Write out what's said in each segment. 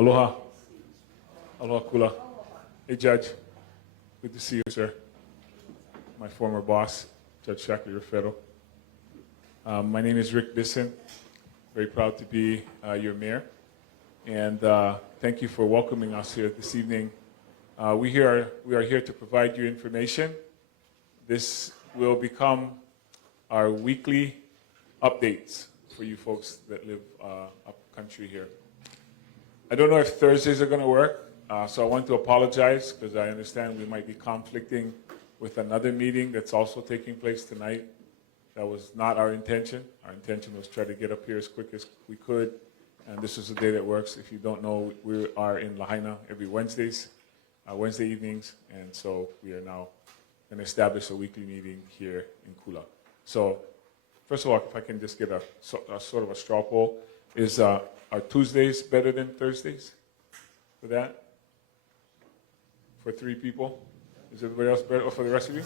Aloha. Aloha, Kula. Hey, Judge. Good to see you, sir. My former boss, Judge Shackley Rafetto. My name is Rick Bisson. Very proud to be your mayor. And thank you for welcoming us here this evening. We are here to provide you information. This will become our weekly updates for you folks that live up country here. I don't know if Thursdays are going to work, so I want to apologize because I understand we might be conflicting with another meeting that's also taking place tonight. That was not our intention. Our intention was to try to get up here as quick as we could, and this is a day that works. If you don't know, we are in Lahaina every Wednesday evenings, and so we are now going to establish a weekly meeting here in Kula. So, first of all, if I can just get a sort of a straw poll, are Tuesdays better than Thursdays for that? For 3 people? Is everybody else better? Or for the rest of you?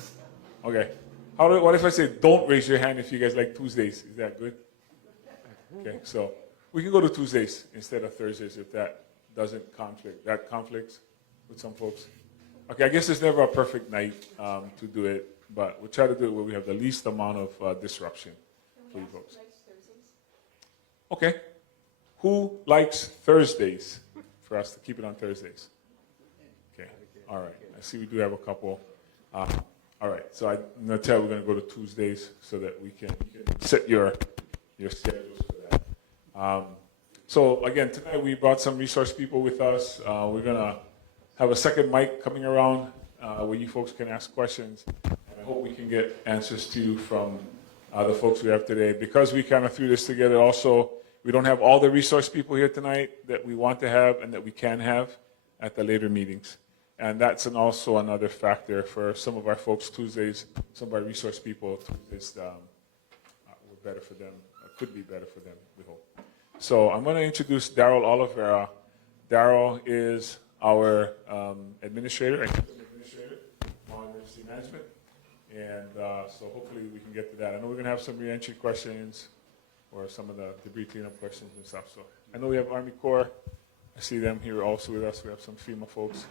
Okay. What if I say don't raise your hand if you guys like Tuesdays? Is that good? Okay, so we can go to Tuesdays instead of Thursdays if that doesn't conflict. That conflicts with some folks. Okay, I guess there's never a perfect night to do it, but we'll try to do it where we have the least amount of disruption for you folks. Okay. Who likes Thursdays for us to keep it on Thursdays? Okay. All right. I see we do have a couple. All right. So I'm going to tell we're going to go to Tuesdays so that we can set your schedules for that. So again, tonight we brought some resource people with us. We're going to have a second mic coming around where you folks can ask questions. And I hope we can get answers to you from the folks we have today. Because we kind of threw this together also, we don't have all the resource people here tonight that we want to have and that we can have at the later meetings. And that's also another factor for some of our folks. Tuesdays, some of our resource people, Tuesdays were better for them, could be better for them, we hope. So I'm going to introduce Daryl Oliveira. Daryl is our administrator on emergency management. And so hopefully we can get to that. I know we're going to have some re-entry questions or some of the debris cleanup questions and stuff. So I know we have Army Corps. I see them here also with us. We have some FEMA folks.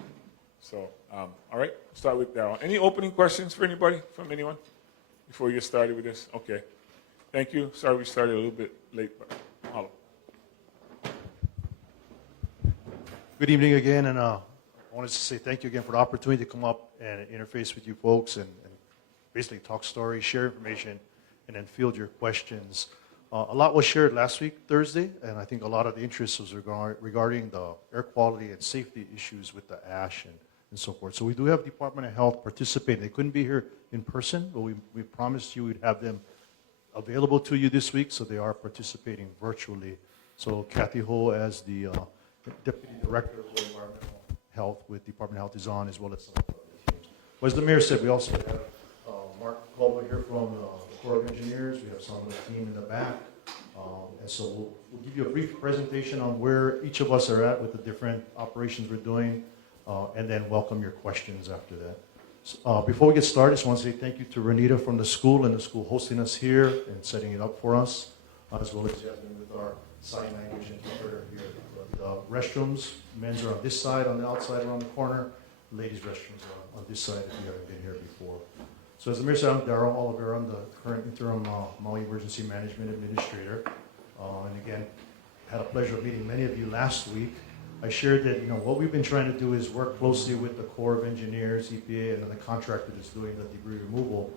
So, all right, start with Daryl. Any opening questions for anybody, from anyone, before we get started with this? Okay. Thank you. Sorry we started a little bit late, but hello. Good evening again, and I wanted to say thank you again for the opportunity to come up and interface with you folks and basically talk stories, share information, and then field your questions. A lot was shared last week, Thursday, and I think a lot of the interest was regarding the air quality and safety issues with the ash and so forth. So we do have Department of Health participating. They couldn't be here in person, but we promised you we'd have them available to you this week, so they are participating virtually. So Kathy Ho, as the Deputy Director of Environmental Health with Department of Health, is on, as well as some of the teams. Well, as the Mayor said, we also have Mark Culver here from the Corps of Engineers. We have some of the team in the back. And so we'll give you a brief presentation on where each of us are at with the different operations we're doing, and then welcome your questions after that. So, before we get started, I just want to say thank you to Renita from the school and the school hosting us here and setting it up for us, as well as Jasmine with our sign language interpreter here. The restrooms, men's are on this side, on the outside around the corner. Ladies' restrooms are on this side if you haven't been here before. So as the Mayor said, I'm Daryl Oliveira. I'm the current interim Maui Emergency Management Administrator. And again, had a pleasure of meeting many of you last week. I shared that what we've been trying to do is work closely with the Corps of Engineers, EPA, and then the contractor that's doing the debris removal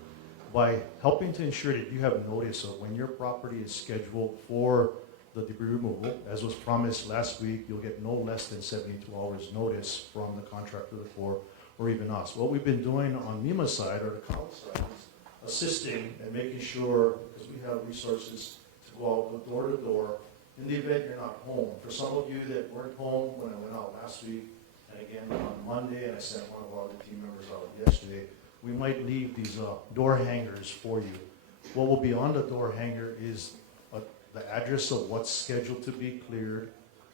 by helping to ensure that you have notice of when your property is scheduled for the debris removal. As was promised last week, you'll get no less than 72 hours notice from the contractor, the Corps, or even us. What we've been doing on NEMA's side, or the county side, is assisting and making sure, because we have resources to go out door to door in the event you're not home. For some of you that weren't home when I went out last week, and again on Monday, and I sent one of our other team members out yesterday, we might leave these door hangers for you. What will be on the door hanger is the address of what's scheduled to be cleared.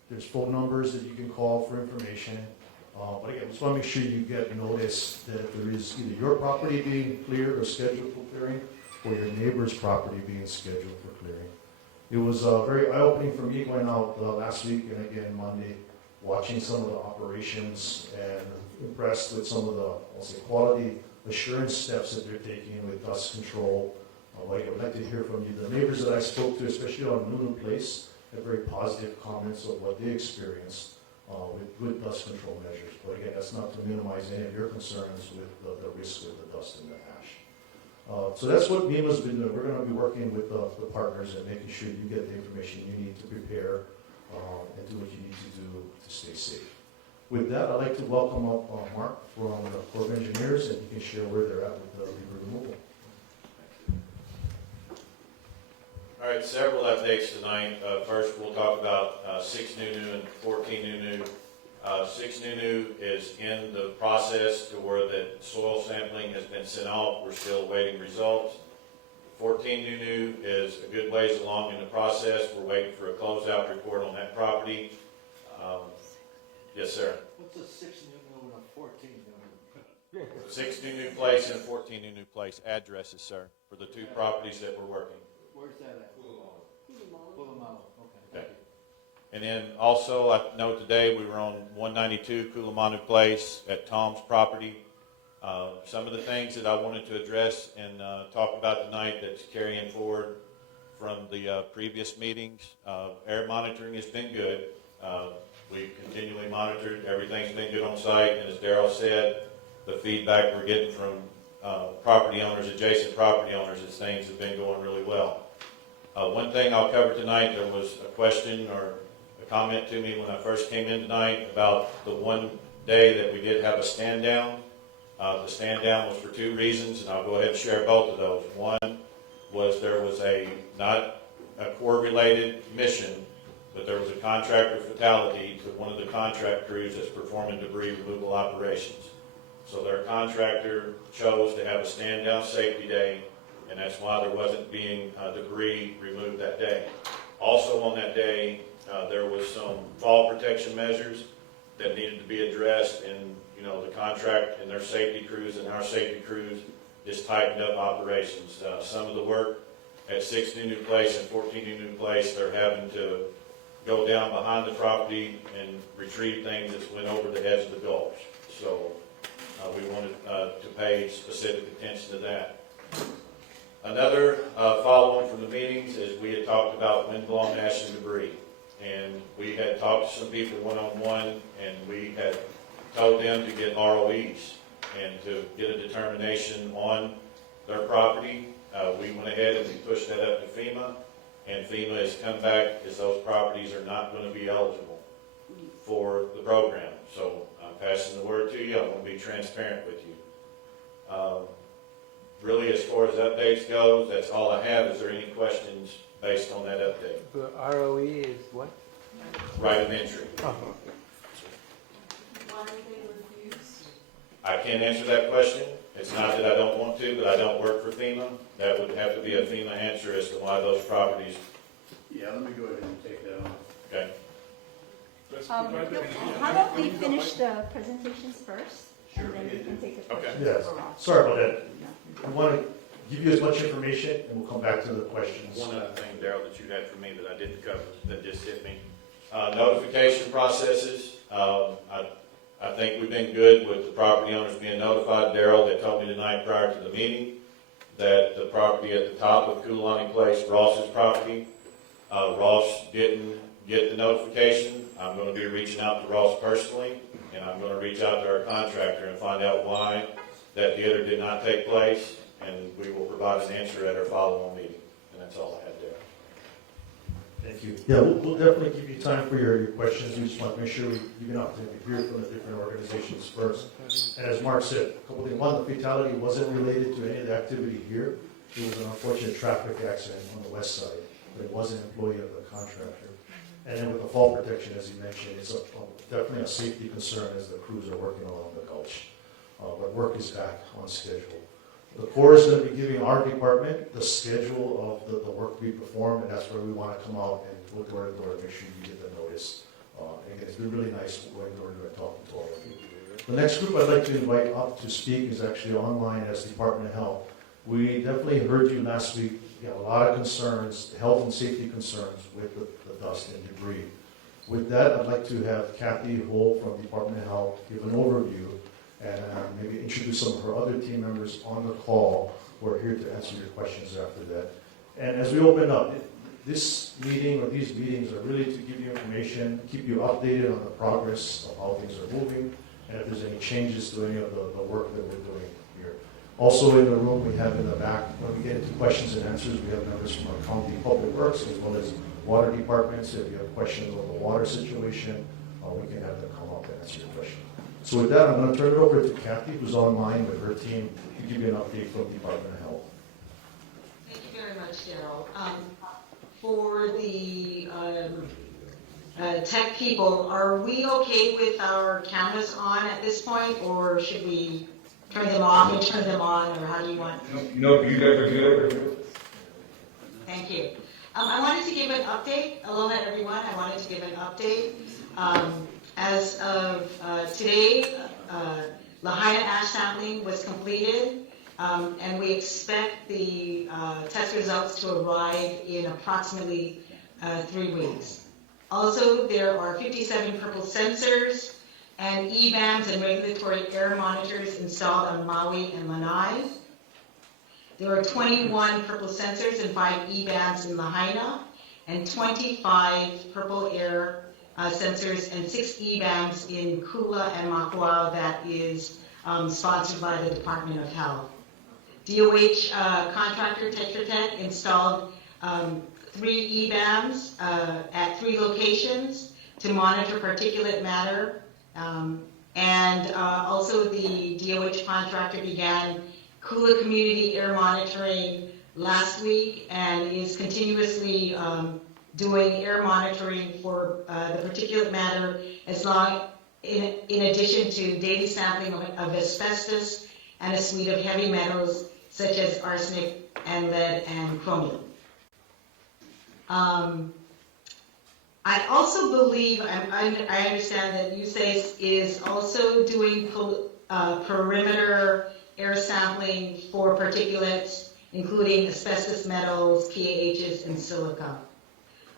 There's phone numbers that you can call for information. But again, just want to make sure you get notice that there is either your property being cleared or scheduled for clearing, or your neighbor's property being scheduled for clearing. It was very eye-opening for me going out last week and again Monday watching some of the operations and impressed with some of the, I'll say, quality assurance steps that they're taking with dust control. I would like to hear from you. The neighbors that I spoke to, especially on Nunu Place, had very positive comments of what they experienced with good dust control measures. But again, that's not to minimize any of your concerns with the risk with the dust and the ash. So that's what MEMA's been doing. We're going to be working with the partners and making sure you get the information you need to prepare and do what you need to do to stay safe. With that, I'd like to welcome up Mark from the Corps of Engineers, and he can share where they're at with the debris removal. All right, several updates tonight. First, we'll talk about 6 Nunu and 14 Nunu. 6 Nunu is in the process to where the soil sampling has been sent off. We're still awaiting results. 14 Nunu is a good ways along in the process. We're waiting for a closeout report on that property. Yes, sir. What's a 6 Nunu and a 14 Nunu? 6 Nunu Place and 14 Nunu Place addresses, sir, for the two properties that we're working. Where's that at? Kulamalo. Okay, thank you. And then also, I know today we were on 192 Kulamanu Place at Tom's property. Some of the things that I wanted to address and talk about tonight that's carrying forward from the previous meetings. Air monitoring has been good. We've continually monitored. Everything's been good on site. And as Darrell said, the feedback we're getting from property owners, adjacent property owners, is things have been going really well. One thing I'll cover tonight, there was a question or a comment to me when I first came in tonight about the one day that we did have a stand down. The stand down was for two reasons, and I'll go ahead and share both of those. One was there was not a Corps-related mission, but there was a contractor fatality to one of the contract crews that's performing debris removal operations. So their contractor chose to have a stand down safety day, and that's why there wasn't being debris removed that day. Also on that day, there was some fall protection measures that needed to be addressed, and the contract and their safety crews and our safety crews just tightened up operations. Some of the work at 6 Nunu Place and 14 Nunu Place, they're having to go down behind the property and retrieve things that went over the edge of the gulch. So we wanted to pay specific attention to that. Another follow-on from the meetings is we had talked about wind-blown ash and debris. And we had talked to some people one-on-one, and we had told them to get ROEs and to get a determination on their property. We went ahead and we pushed that up to FEMA, and FEMA has come back as those properties are not going to be eligible for the program. So I'm passing the word to you. I want to be transparent with you. Really, as far as updates goes, that's all I have. Is there any questions based on that update? The ROE is what? Right of entry. Oh. Why they refuse? I can't answer that question. It's not that I don't want to, but I don't work for FEMA. That would have to be a FEMA answer as to why those properties. Yeah, let me go ahead and take that on. Okay. How about we finish the presentations first? And then we can take a question. Yes, sorry about that. We want to give you as much information, and we'll come back to the questions. One other thing, Darrell, that you had for me that I didn't cover that just hit me. Notification processes. I think we've been good with the property owners being notified. Darrell, they told me tonight prior to the meeting that the property at the top of Kulani Place, Ross's property, Ross didn't get the notification. I'm going to be reaching out to Ross personally, and I'm going to reach out to our contractor and find out why that the other did not take place, and we will provide an answer at our follow-on meeting. And that's all I had there. Thank you. Yeah, we'll definitely give you time for your questions. We just want to make sure you can opportunity to hear from the different organizations first. And as Mark said, a couple things. One, the fatality wasn't related to any of the activity here. It was an unfortunate traffic accident on the west side, but it was an employee of the contractor. And then with the fall protection, as you mentioned, it's definitely a safety concern as the crews are working along the gulch. But work is back on schedule. The Corps is going to be giving our department the schedule of the work to be performed, and that's where we want to come out and look door to door to make sure you get the notice. And it's been really nice going door to door and talking to all of you. The next group I'd like to invite up to speak is actually online as Department of Health. We definitely heard you last week. You have a lot of concerns, health and safety concerns with the dust and debris. With that, I'd like to have Kathy Holt from Department of Health give an overview and maybe introduce some of her other team members on the call who are here to answer your questions after that. And as we open up, this meeting or these meetings are really to give you information, keep you updated on the progress of how things are moving, and if there's any changes to any of the work that we're doing here. Also in the room we have in the back, when we get into questions and answers, we have members from our county public works as well as water departments. If you have questions on the water situation, we can have them come up and answer your question. So with that, I'm going to turn it over to Kathy, who's online with her team, to give you an update from the Department of Health. Thank you very much, Daryl. For the tech people, are we okay with our cameras on at this point, or should we turn them off and turn them on, or how do you want? No, you guys are good. Thank you. I wanted to give an update. Aloha, everyone. I wanted to give an update. As of today, Lahaina ash sampling was completed. And we expect the test results to arrive in approximately 3 weeks. Also, there are 57 purple sensors and E-bands and regulatory air monitors installed on Maui and Lanai. There are 21 purple sensors and 5 E-bands in Lahaina, and 25 purple air sensors and 6 E-bands in Kula and Makua that is sponsored by the Department of Health. DOH contractor Tetra Tech installed 3 E-bands at 3 locations to monitor particulate matter. Also the DOH contractor began Kula community air monitoring last week and is continuously doing air monitoring for the particulate matter in addition to daily sampling of asbestos and a suite of heavy metals such as arsenic and lead and chromium. I also believe, I understand that USACE is also doing perimeter air sampling for particulates, including asbestos metals, PAHs, and silica.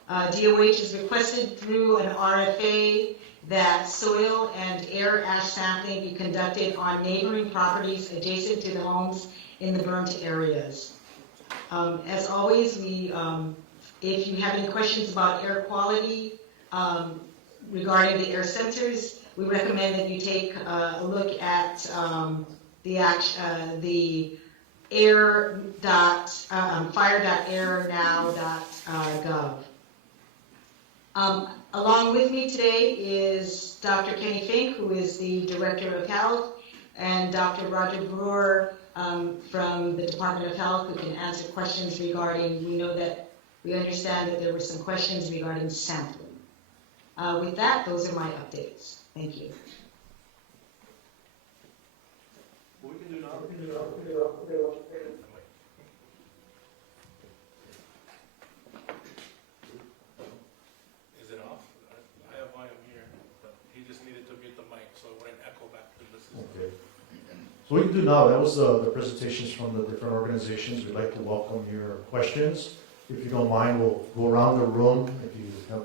DOH has requested through an RFA that soil and air ash sampling be conducted on neighboring properties adjacent to the homes in the burnt areas. As always, if you have any questions about air quality regarding the air sensors, we recommend that you take a look at the fire.airnow.gov. Along with me today is Dr. Kenny Fink, who is the Director of Health, and Dr. Roger Brewer from the Department of Health, who can answer questions regarding, we understand that there were some questions regarding sampling. With that, those are my updates. Thank you. Is it off? I have volume here, but he just needed to mute the mic so it wouldn't echo back to the system. Okay. So what we can do now, that was the presentations from the different organizations. We'd like to welcome your questions. If you don't mind, we'll go around the room. If you have,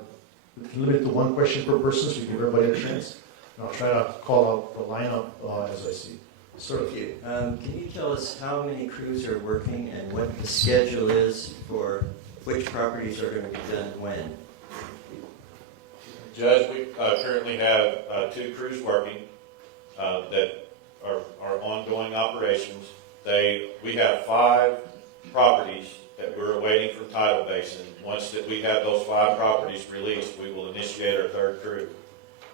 we can limit it to 1 question per person so you give everybody a chance. And I'll try to call out the lineup as I see. Sir. Thank you. Can you tell us how many crews are working and what the schedule is for which properties are going to be done when? Judge, we currently have 2 crews working that are ongoing operations. We have 5 properties that we're awaiting from Tidal Basin. Once that we have those 5 properties released, we will initiate our 3rd crew.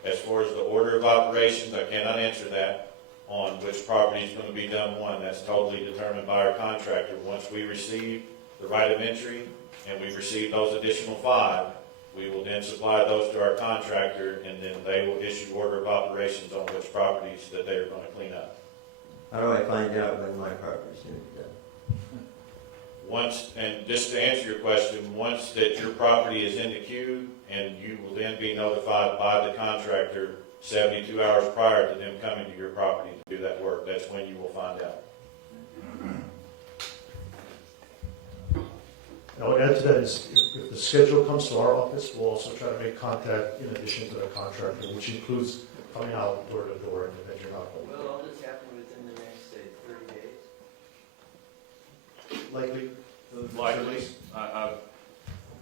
As far as the order of operations, I cannot answer that on which property is going to be done when. That's totally determined by our contractor. Once we receive the right of entry and we receive those additional 5, we will then supply those to our contractor, and then they will issue order of operations on which properties that they are going to clean up. How do I find out when my property is going to be done? Once, and just to answer your question, once that your property is in the queue, and you will then be notified by the contractor 72 hours prior to them coming to your property to do that work. That's when you will find out. And I would add to that is if the schedule comes to our office, we'll also try to make contact in addition to the contractor, which includes coming out door to door and venturing out. Will all this happen within the next, say, 30 days? Likely.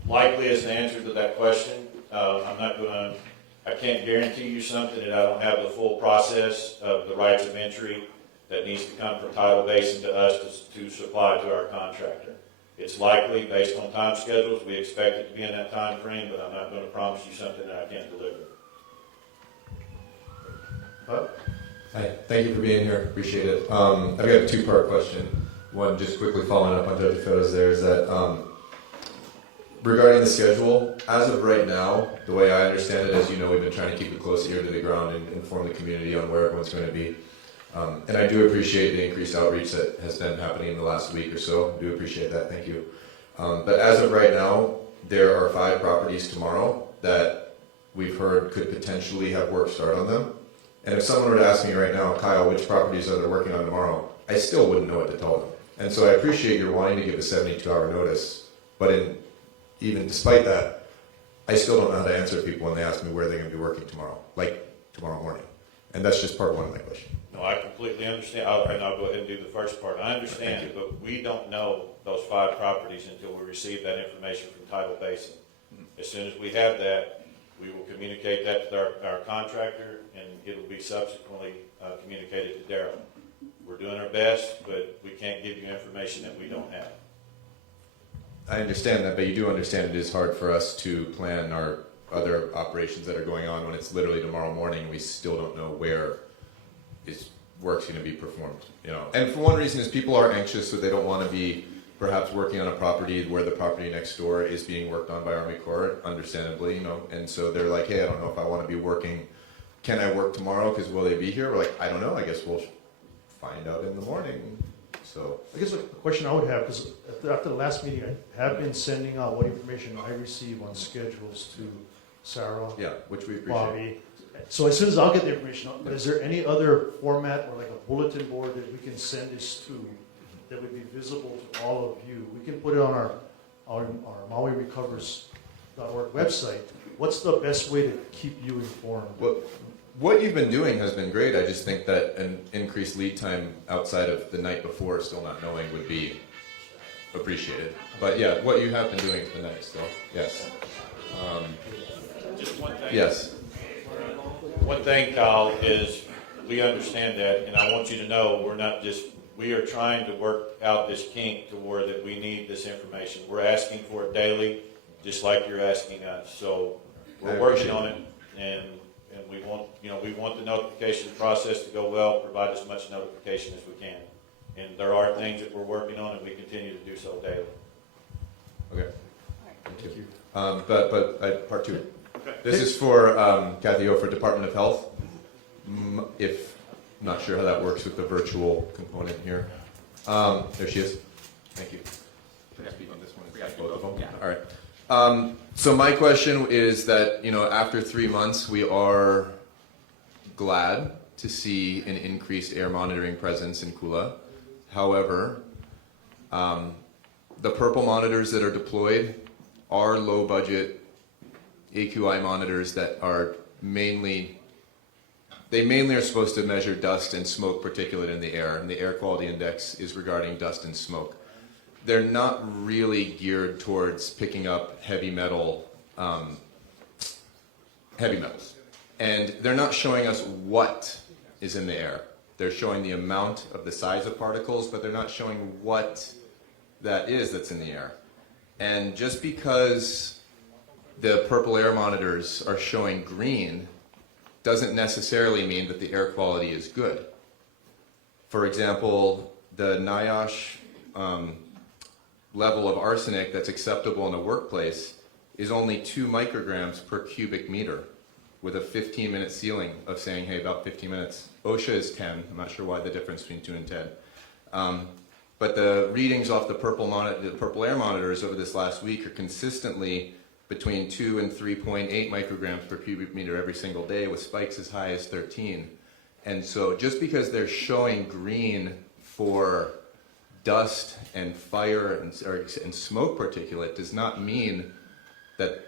Likely is the answer to that question. I can't guarantee you something that I don't have the full process of the rights of entry that needs to come from Tidal Basin to us to supply to our contractor. It's likely, based on time schedules, we expect it to be in that time frame, but I'm not going to promise you something that I can't deliver. Hi, thank you for being here. Appreciate it. I've got a two-part question. One, just quickly following up on Judge Feto's there, is that regarding the schedule, as of right now, the way I understand it, as you know, we've been trying to keep it close ear to the ground and inform the community on where everyone's going to be. And I do appreciate the increased outreach that has been happening in the last week or so. I do appreciate that. Thank you. But as of right now, there are 5 properties tomorrow that we've heard could potentially have work start on them. And if someone were to ask me right now, Kyle, which properties are they working on tomorrow, I still wouldn't know what to tell them. And so I appreciate your wanting to give a 72-hour notice, but even despite that, I still don't know how to answer people when they ask me where they're going to be working tomorrow, like tomorrow morning. And that's just part one of my question. No, I completely understand. I'll go ahead and do the first part. I understand it, but we don't know those 5 properties until we receive that information from Tidal Basin. As soon as we have that, we will communicate that to our contractor, and it will be subsequently communicated to Darrell. We're doing our best, but we can't give you information that we don't have. I understand that, but you do understand it is hard for us to plan our other operations that are going on when it's literally tomorrow morning and we still don't know where work's going to be performed. And for one reason is people are anxious, so they don't want to be perhaps working on a property where the property next door is being worked on by Army Corps, understandably, and so they're like, hey, I don't know if I want to be working. Can I work tomorrow? Because will they be here? We're like, I don't know. I guess we'll find out in the morning. So I guess the question I would have, because after the last meeting, I have been sending out what information I receive on schedules to Sarah, yeah, which we appreciate. Bobby. So as soon as I'll get the information, is there any other format or like a bulletin board that we can send this to that would be visible to all of you? We can put it on our MauiRecovers.org website. What's the best way to keep you informed? Well, what you've been doing has been great. I just think that an increased lead time outside of the night before, still not knowing, would be appreciated. But yeah, what you have been doing has been nice, so yes. Just one thing. Yes. One thing, Kyle, is we understand that, and I want you to know we are trying to work out this kink to where that we need this information. We're asking for it daily, just like you're asking us. So we're working on it, and we want the notification process to go well, provide as much notification as we can. And there are things that we're working on, and we continue to do so daily. Okay. Thank you. But part 2. Okay. This is for Kathy O for Department of Health. I'm not sure how that works with the virtual component here. There she is. Thank you. Can I speak on this one? Both of them? Yeah. All right. So my question is that, after 3 months, we are glad to see an increased air monitoring presence in Kula. However, the purple monitors that are deployed are low-budget AQI monitors that are mainly are supposed to measure dust and smoke particulate in the air, and the air quality index is regarding dust and smoke. They're not really geared towards picking up heavy metals, and they're not showing us what is in the air. They're showing the amount of the size of particles, but they're not showing what that is that's in the air. And just because the purple air monitors are showing green doesn't necessarily mean that the air quality is good. For example, the NIOSH level of arsenic that's acceptable in a workplace is only 2 micrograms per cubic meter, with a 15-minute ceiling of saying, hey, about 15 minutes. OSHA is 10. I'm not sure why the difference between 2 and 10. But the readings off the purple air monitors over this last week are consistently between 2 and 3.8 micrograms per cubic meter every single day, with spikes as high as 13. And so just because they're showing green for dust and fire and smoke particulate does not mean that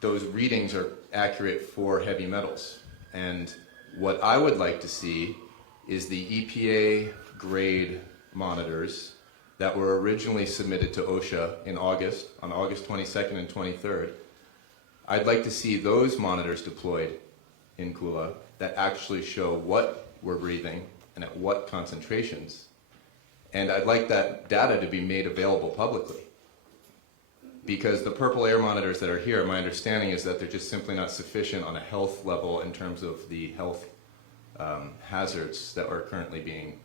those readings are accurate for heavy metals. And what I would like to see is the EPA grade monitors that were originally submitted to OSHA in August, on August 22nd and 23rd. I'd like to see those monitors deployed in Kula that actually show what we're breathing and at what concentrations. And I'd like that data to be made available publicly. Because the purple air monitors that are here, my understanding is that they're just simply not sufficient on a health level in terms of the health hazards that are currently being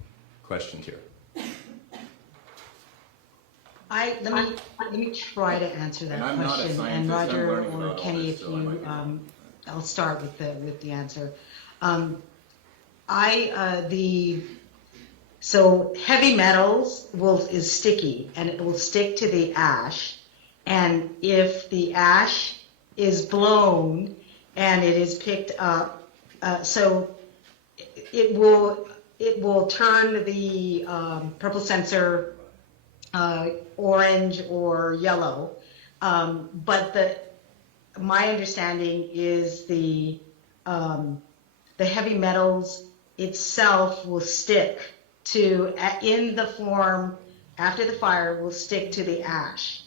questioned here. Let me try to answer that And I'm not a question. scientist, And I'm Roger learning or about all Kenny, this, if so I you, might I'll start with the answer. So heavy metals is sticky and it will stick to the ash. And if the ash is blown and it is picked up, so it will turn the purple sensor orange or yellow. But my understanding is the heavy metals itself will stick to, in the form after the fire, will stick to the ash.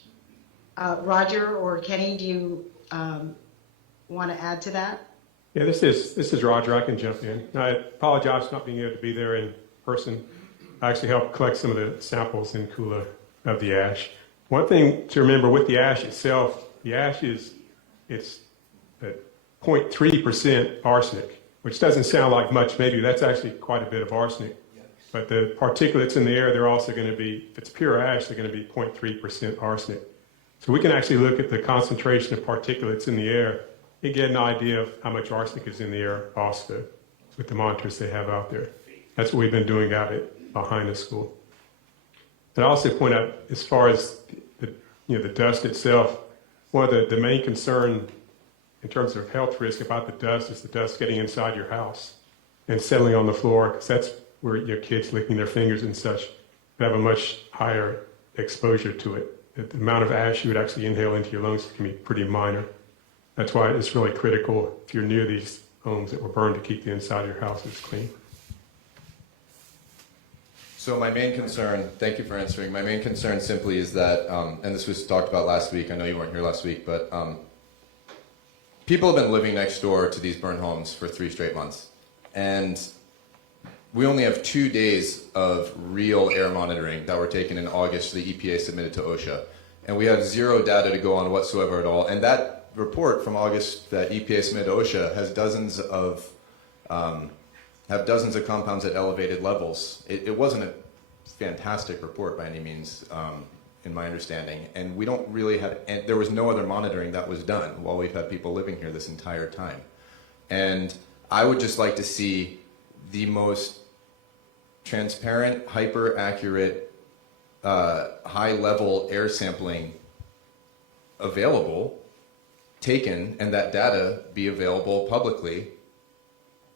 Roger or Kenny, do you want to add to that? Yeah, this is Roger. I can jump in. I apologize for not being able to be there in person. I actually helped collect some of the samples in Kula of the ash. One thing to remember with the ash itself, the ash it's 0.3% arsenic, which doesn't sound like much. Maybe that's actually quite a bit of arsenic. But the particulates in the air, they're also going to be, if it's pure ash, they're going to be 0.3% arsenic. So we can actually look at the concentration of particulates in the air and get an idea of how much arsenic is in the air also with the monitors they have out there. That's what we've been doing out behind the school. And I also point out, as far as the dust itself, one of the main concern in terms of health risk about the dust is the dust getting inside your house and settling on the floor, because that's where your kids licking their fingers and such have a much higher exposure to it. The amount of ash you would actually inhale into your lungs can be pretty minor. That's why it's really critical if you're near these homes that were burned to keep the inside of your houses clean. So my main concern, thank you for answering, my main concern simply is that, and this was talked about last week, I know you weren't here last week, but people have been living next door to these burned homes for 3 straight months. And we only have 2 days of real air monitoring that were taken in August the EPA submitted to OSHA. And we have 0 data to go on whatsoever at all. And that report from August that EPA submitted to OSHA has dozens of compounds at elevated levels. It wasn't a fantastic report by any means, in my understanding. And we don't really have, and there was no other monitoring that was done while we've had people living here this entire time. And I would just like to see the most transparent, hyper-accurate, high-level air sampling available, taken, and that data be available publicly,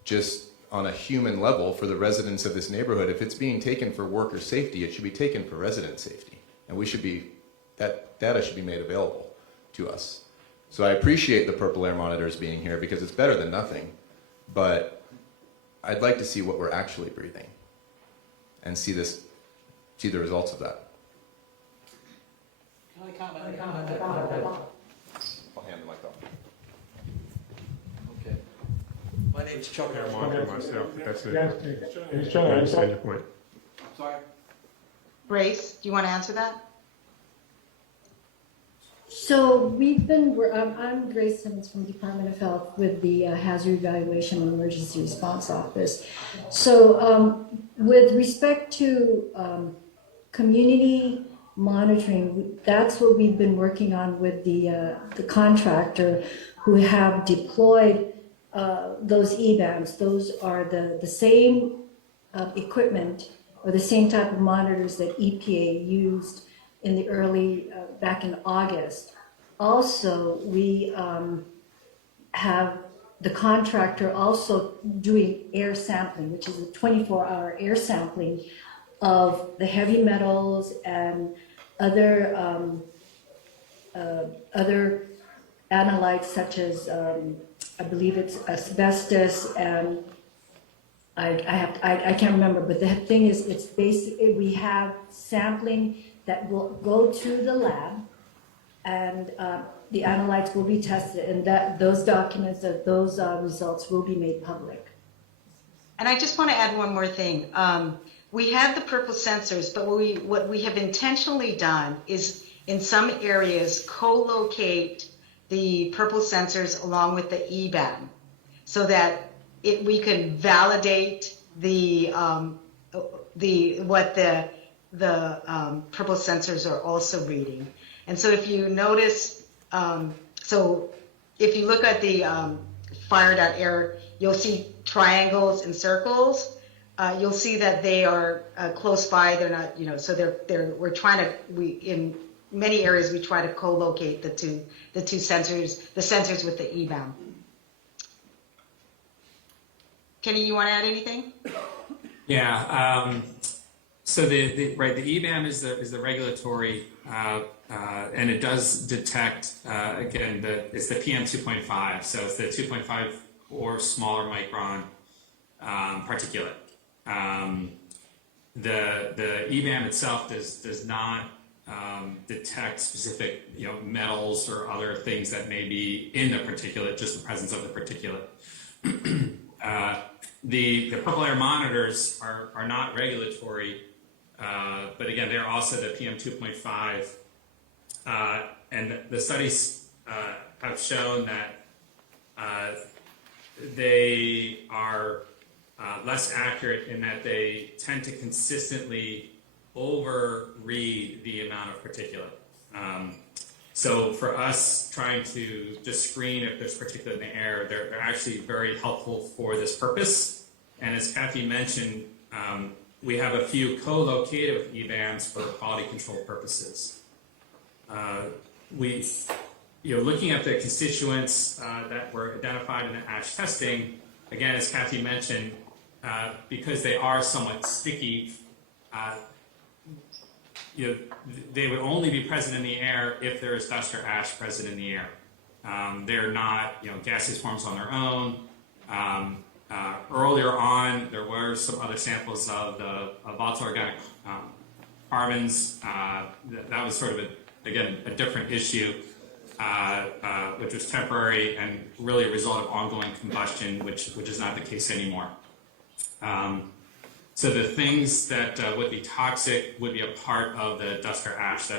just on a human level for the residents of this neighborhood. If it's being taken for worker safety, it should be taken for resident safety. And that data should be made available to us. So I appreciate the purple air monitors being here because it's better than nothing, but I'd like to see what we're actually breathing and see the results of that. Can I comment? I'll hand the mic off. Okay. My name's Chuck. I monitor myself, but that's it. I understand your point. Sorry. Grace, do you want to answer that? So we've been, I'm Grace Simmons from Department of Health with the Hazard Evaluation and Emergency Response Office. So with respect to community monitoring, that's what we've been working on with the contractor who have deployed those EBAMs. Those are the same equipment or the same type of monitors that EPA used in the early, back in August. Also, we have the contractor also doing air sampling, which is a 24-hour air sampling of the heavy metals and other other analytes such as I believe it's asbestos and I can't remember, but the thing is, it's basically, we have sampling that will go to the lab, and the analytes will be tested, and that those documents, those results will be made public. And I just want to add one more thing. We have the purple sensors, but what we have intentionally done is in some areas co-locate the purple sensors along with the EBAM so that we can validate what the purple sensors are also reading. And so if you notice, so if you look at the fire.air, you'll see triangles and circles. You'll see that they are close by. They're not, so we're trying to, in many areas we try to co-locate the two sensors, the sensors with the EBAM. Kenny, you want to add anything? Yeah. So the EBAM is the regulatory, and it does detect again it's the PM 2.5. So it's the 2.5 or smaller micron particulate. The EBAM itself does not detect specific metals or other things that may be in the particulate, just the presence of the particulate. The purple air monitors are not regulatory, but again, they're also the PM 2.5, and the studies have shown that they are less accurate in that they tend to consistently overread the amount of particulate. So for us trying to just screen if there's particulate in the air, they're actually very helpful for this purpose. And as Kathy mentioned, we have a few co-located with EBAMs for quality control purposes. Looking at the constituents that were identified in the ash testing, again, as Kathy mentioned, because they are somewhat sticky, they would only be present in the air if there is dust or ash present in the air. They're not, gaseous forms on their own. Earlier on, there were some other samples of the volatile organic carbons. That was sort of, a different issue, which was temporary and really a result of ongoing combustion, which is not the case anymore. So the things that would be toxic would be a part of the dust or ash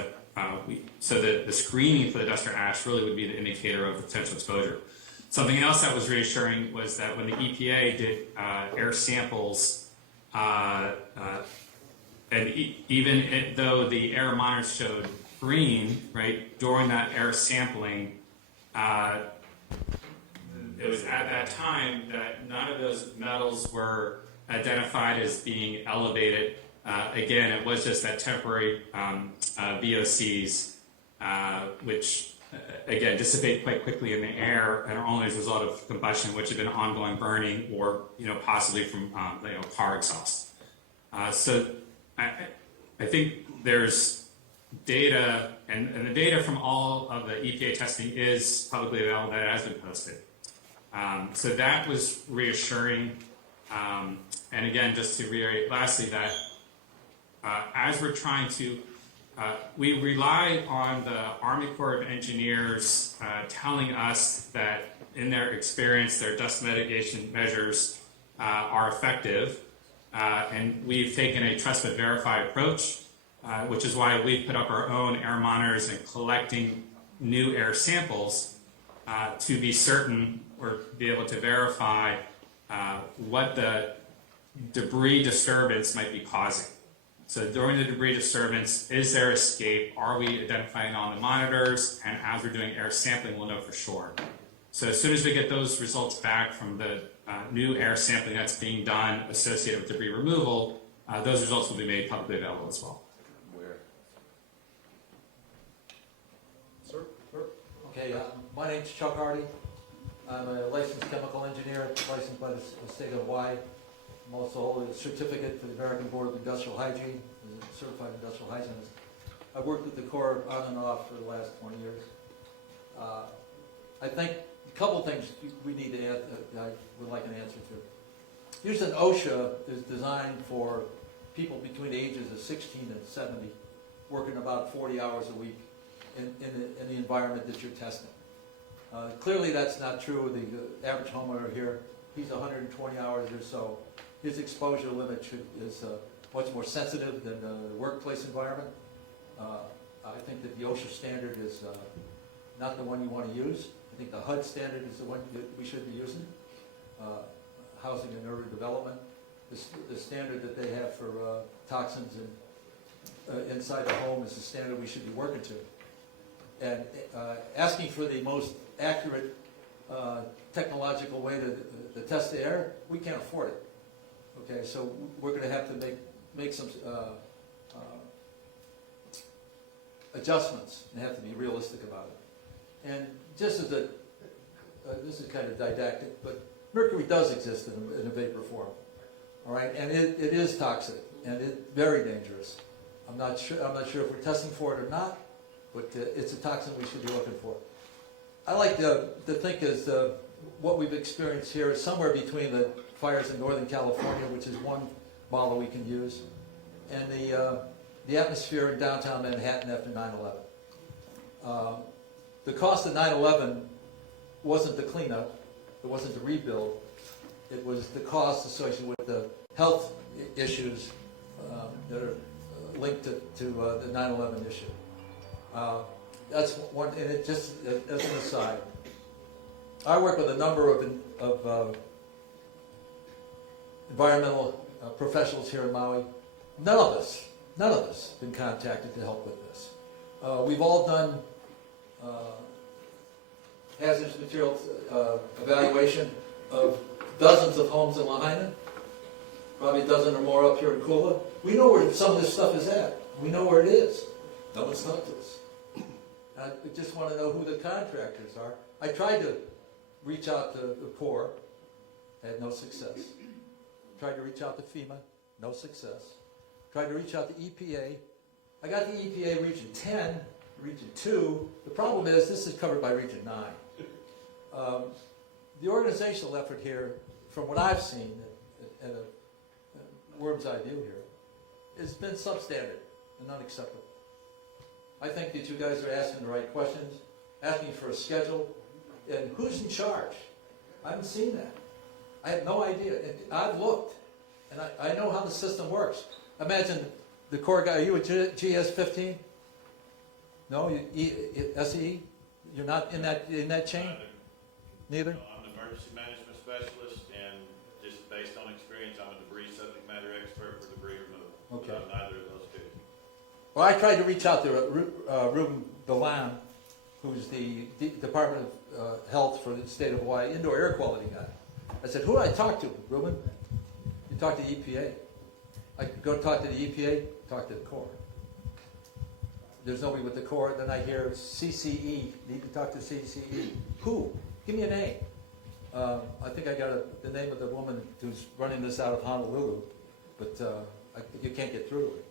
so the screening for the dust or ash really would be the indicator of potential exposure. Something else that was reassuring was that when the EPA did air samples, even though the air monitors showed green, right, during that air sampling, it was at that time that none of those metals were identified as being elevated. Again, it was just that temporary VOCs, which again dissipate quite quickly in the air and are only as a result of combustion, which have been ongoing burning or possibly from car exhaust. So I think there's data, and the data from all of the EPA testing is publicly available that has been posted. So that was reassuring. And again, just to reiterate lastly that as we're trying to, we rely on the Army Corps of Engineers telling us that in their experience, their dust mitigation measures are effective. And we've taken a trust but verify approach, which is why we've put up our own air monitors and collecting new air samples to be certain or be able to verify what the debris disturbance might be causing. So during the debris disturbance, is there escape? Are we identifying on the monitors? And as we're doing air sampling, we'll know for sure. So as soon as we get those results back from the new air sampling that's being done associated with debris removal, those results will be made publicly available as well. Sir? Okay, my name's Chuck Hardy. I'm a licensed chemical engineer, licensed by the state of Hawaii. I'm also a certificate for the American Board of Industrial Hygiene, as a certified industrial hygienist. I've worked with the Corps on and off for the last 20 years. I think a couple things we need to add, I would like an answer to. Houston OSHA is designed for people between the ages of 16 and 70, working about 40 hours a week in the environment that you're testing. Clearly that's not true. The average homeowner here, he's 120 hours or so. His exposure limit is much more sensitive than the workplace environment. I think that the OSHA standard is not the one you want to use. I think the HUD standard is the one that we should be using. Housing and urban development, the standard that they have for toxins inside the home is the standard we should be working to. And asking for the most accurate technological way to test the air, we can't afford it. Okay, so we're going to have to make some adjustments and have to be realistic about it. And just as this is kind of didactic, but mercury does exist in a vapor form, all right, and it is toxic and it's very dangerous. I'm not sure if we're testing for it or not, but it's a toxin we should be looking for. I like to think is what we've experienced here is somewhere between the fires in Northern California, which is one model we can use, and the atmosphere in downtown Manhattan after 9/11. The cost of 9/11 wasn't the cleanup, it wasn't the rebuild, it was the cost associated with the health issues that are linked to the 9/11 issue. That's one, and it just as an aside, I work with a number of environmental professionals here in Maui. None of us have been contacted to help with this. We've all done hazardous materials evaluation of dozens of homes in Lahaina, probably a dozen or more up here in Kula. We know where some of this stuff is at. We know where it is. No one's talked to us. I just want to know who the contractors are. I tried to reach out to the Corps, had no success. Tried to reach out to FEMA, no success. Tried to reach out to EPA. I got the EPA Region 10, Region 2. The problem is this is covered by Region 9. The organizational effort here, from what I've seen at a worm's eye view here, has been substandard and unacceptable. I think that you guys are asking the right questions, asking for a schedule, and who's in charge? I haven't seen that. I have no idea. I've looked, and I know how the system works. Imagine the Corps guy, are you a GS-15? No? SEE? You're not in that chain? Neither? No, I'm an emergency management specialist, and just based on experience, I'm a debris subject matter expert for debris removal. Okay. Neither of those two. Well, I tried to reach out to Ruben Delan, who's the Department of Health for the state of Hawaii, indoor air quality guy. I said, who do I talk to, Ruben? You talk to the EPA. I could go talk to the EPA, talk to the Corps. There's nobody with the Corps. Then I hear CCE, need to talk to CCE. Who? Give me a name. I think I got the name of the woman who's running this out of Honolulu, but you can't get through to her.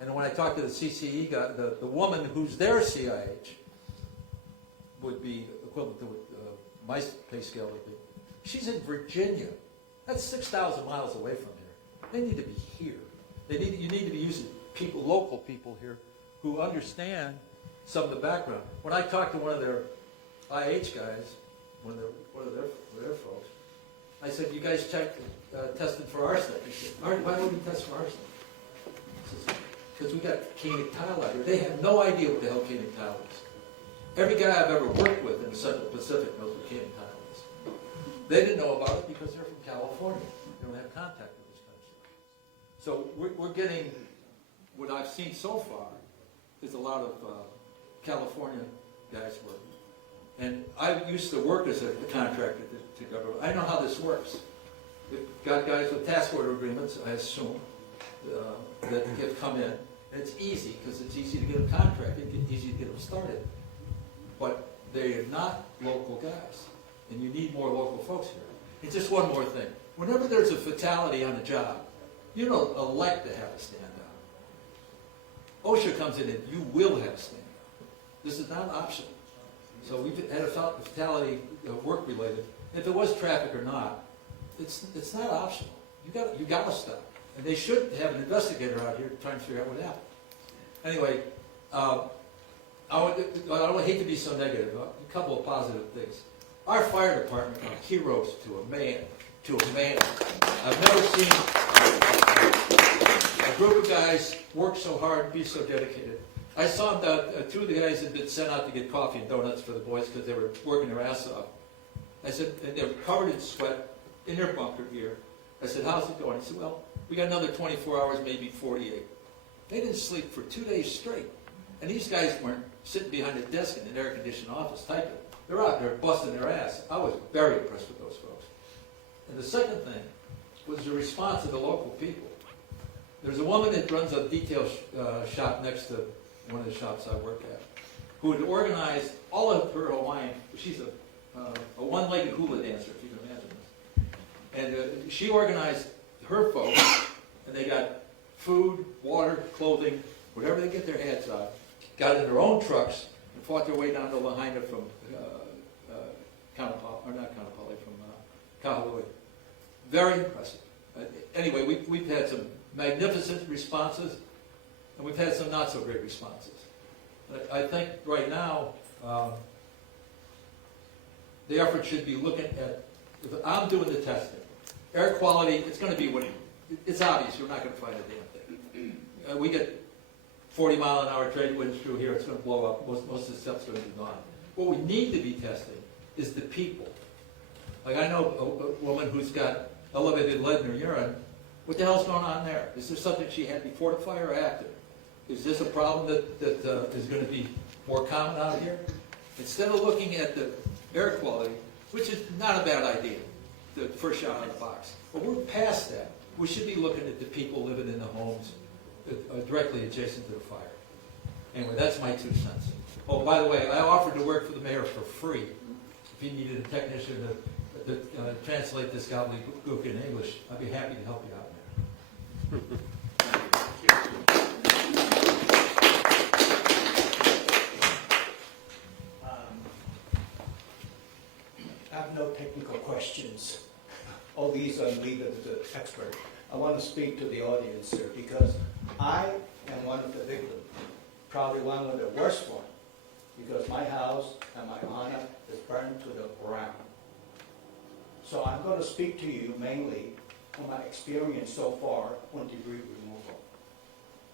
And when I talked to the CCE guy, the woman who's their CIH would be equivalent to what my pay scale would be. She's in Virginia. That's 6,000 miles away from here. They need to be here. You need to be using people, local people here, who understand some of the background. When I talked to one of their IH guys, one of their folks, I said, "You guys tested for arsenic?" He said, "Why don't we test for arsenic?" Because we got canic tile out here. They have no idea what the hell canic tile is. Every guy I've ever worked with in the Central Pacific knows what canic tile is. They didn't know about it because they're from California. They don't have contact with this kind of stuff. So we're getting, what I've seen so far is a lot of California guys working. And I used to work as a contractor to government. I know how this works. We've got guys with task order agreements, I assume, that have come in. And it's easy, because it's easy to get them contracted, it's easy to get them started. But they are not local guys. And you need more local folks here. And just one more thing. whenever there's a fatality on a job, you don't elect to have a stand down. OSHA comes in and you will have a stand down. This is not optional. So we've had a fatality work related. If it was traffic or not, it's not optional. You got to stop. And they should have an investigator out here trying to figure out what happened. Anyway, I would hate to be so negative. A couple of positive things. Our fire department are heroes to a man. I've never seen a group of guys work so hard and be so dedicated. I saw two of the guys had been sent out to get coffee and donuts for the boys because they were working their ass off. I said, and they were covered in sweat in their bunker gear. I said, how's it going? He said, well, we got another 24 hours, maybe 48. They didn't sleep for 2 days straight. And these guys weren't sitting behind a desk in an air-conditioned office typing. They're out there busting their ass. I was very impressed with those folks. And the second thing was the response of the local people. There's a woman that runs a detail shop next to one of the shops I work at, who had organized all of her Hawaiian. She's a one-legged hula dancer, if you can imagine this. And she organized her folks, and they got food, water, clothing, whatever they get their hands on, got in their own trucks and fought their way down to Lahaina from Kahului. Very impressive. Anyway, we've had some magnificent responses, and we've had some not so great responses. I think right now, the effort should be looking at, if I'm doing the testing, air quality, it's going to be what, it's obvious, you're not going to find a damn thing. We get 40-mile-an-hour trade winds through here, it's going to blow up, most of the stuff's going to be gone. What we need to be testing is the people. Like I know a woman who's got elevated lead in her urine. What the hell's going on there? Is there something she had before the fire or after? Is this a problem that is going to be more common out here? Instead of looking at the air quality, which is not a bad idea, the first shot out of the box, but we're past that. We should be looking at the people living in the homes directly adjacent to the fire. Anyway, that's my 2 cents. Oh, by the way, I offered to work for the mayor for free if he needed a technician to translate this gobbledygook in English. I'd be happy to help you out there. I have no technical questions. All these are legal to the expert. I want to speak to the audience here because I am one of the victims, probably one of the worst ones, because my house and my honor is burned to the ground. So I'm going to speak to you mainly on my experience so far on debris removal.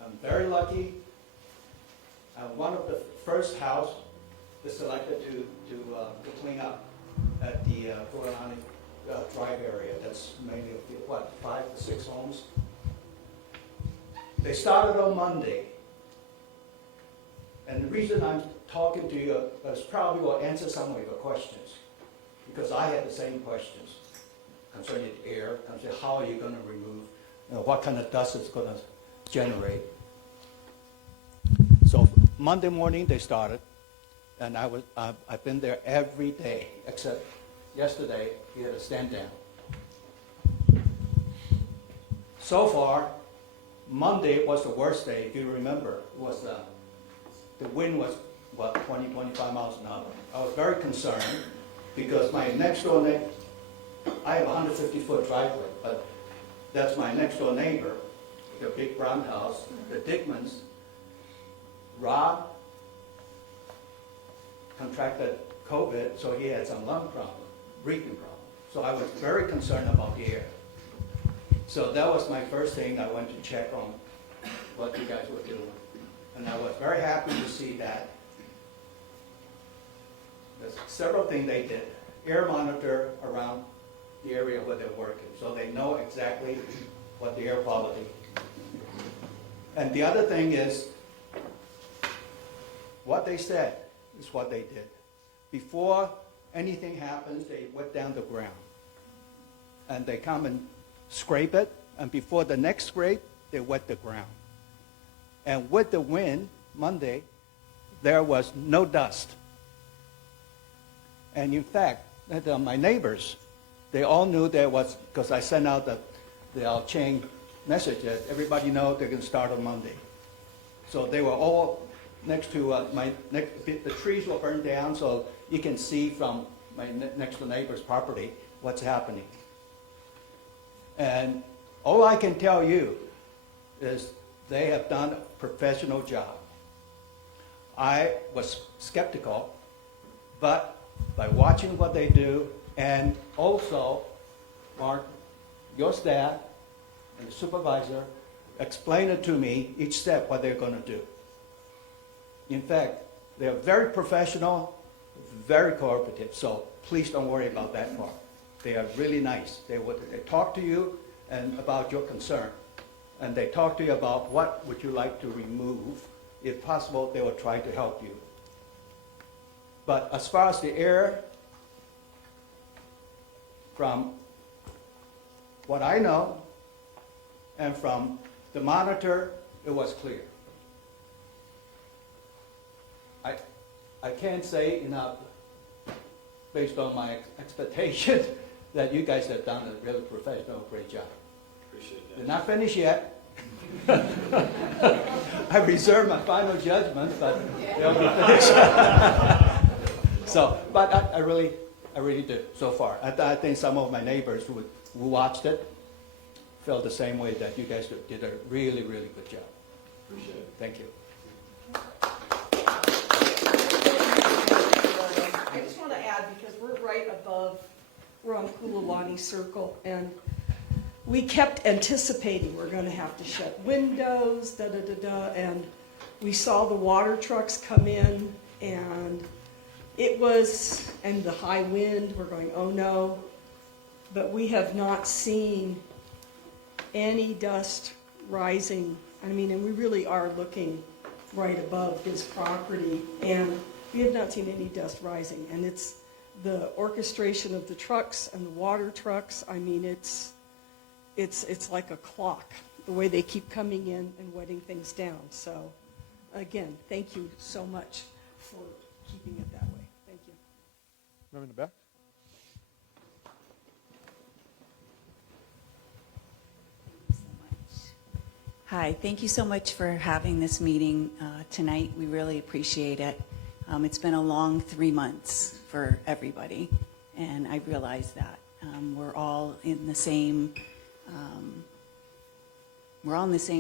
I'm very lucky. One of the first house is selected to clean up at the Kula Drive area. That's mainly, 5 to 6 homes. They started on Monday. And the reason I'm talking to you is probably will answer some of your questions. Because I had the same questions concerning the air, concerning how are you going to remove, what kind of dust it's going to generate. So Monday morning they started, and I've been there every day, except yesterday we had a stand down. So far, Monday was the worst day, if you remember. It was the wind was, 20, 25 miles an hour. I was very concerned because my next door neighbor, I have a 150-foot driveway, but that's my next door neighbor, the big brown house, the Dickmans. Rob contracted COVID, so he had some lung problem, breathing problem. So I was very concerned about the air. So that was my first thing. I went to check on what you guys were doing. And I was very happy to see that. There's several things they did. Air monitor around the area where they're working, so they know exactly what the air quality. And the other thing is, what they said is what they did. Before anything happens, they wet down the ground. And they come and scrape it, and before the next scrape, they wet the ground. And with the wind, Monday, there was no dust. And in fact, my neighbors, they all knew there was, because I sent out the chain message that everybody know they're going to start on Monday. So they were all next to the trees were burned down, so you can see from my next door neighbor's property what's happening. And all I can tell you is they have done a professional job. I was skeptical, but by watching what they do, and also, Mark, your staff and the supervisor explain it to me each step what they're going to do. In fact, they're very professional, very cooperative, so please don't worry about that part. They are really nice. They talk to you and about your concern, and they talk to you about what would you like to remove. If possible, they will try to help you. But as far as the air, from what I know and from the monitor, it was clear. I can't say enough, based on my expectation, that you guys have done a really professional, great job. Appreciate that. They're not finished yet. I reserve my final judgment, but they'll be finished. So, but I really do so far. I think some of my neighbors who watched it felt the same way, that you guys did a really, really good job. Appreciate it. Thank you. I just want to add, because we're right above, we're on Kula Circle, and we kept anticipating we're going to have to shut windows, and we saw the water trucks come in, and and the high wind, we're going, oh no, but we have not seen any dust rising. I mean, and we really are looking right above his property, and we have not seen any dust rising. And it's the orchestration of the trucks and the water trucks. I mean, it's like a clock, the way they keep coming in and wetting things down. So, again, thank you so much for keeping it that way. Thank you. Remember in the back? Hi, thank you so much for having this meeting tonight. We really appreciate it. It's been a long 3 months for everybody, and I realize that. We're all in the same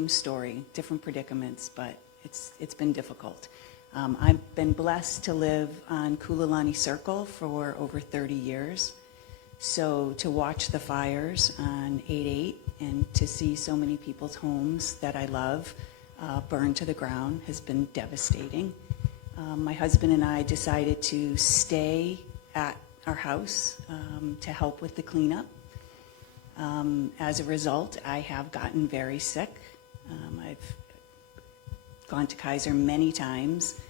story, different predicaments, but it's been difficult. I've been blessed to live on Kula Circle for over 30 years. So to watch the fires on 8/8 and to see so many people's homes that I love burn to the ground has been devastating. My husband and I decided to stay at our house to help with the cleanup. As a result, I have gotten very sick. I've gone to Kaiser many times,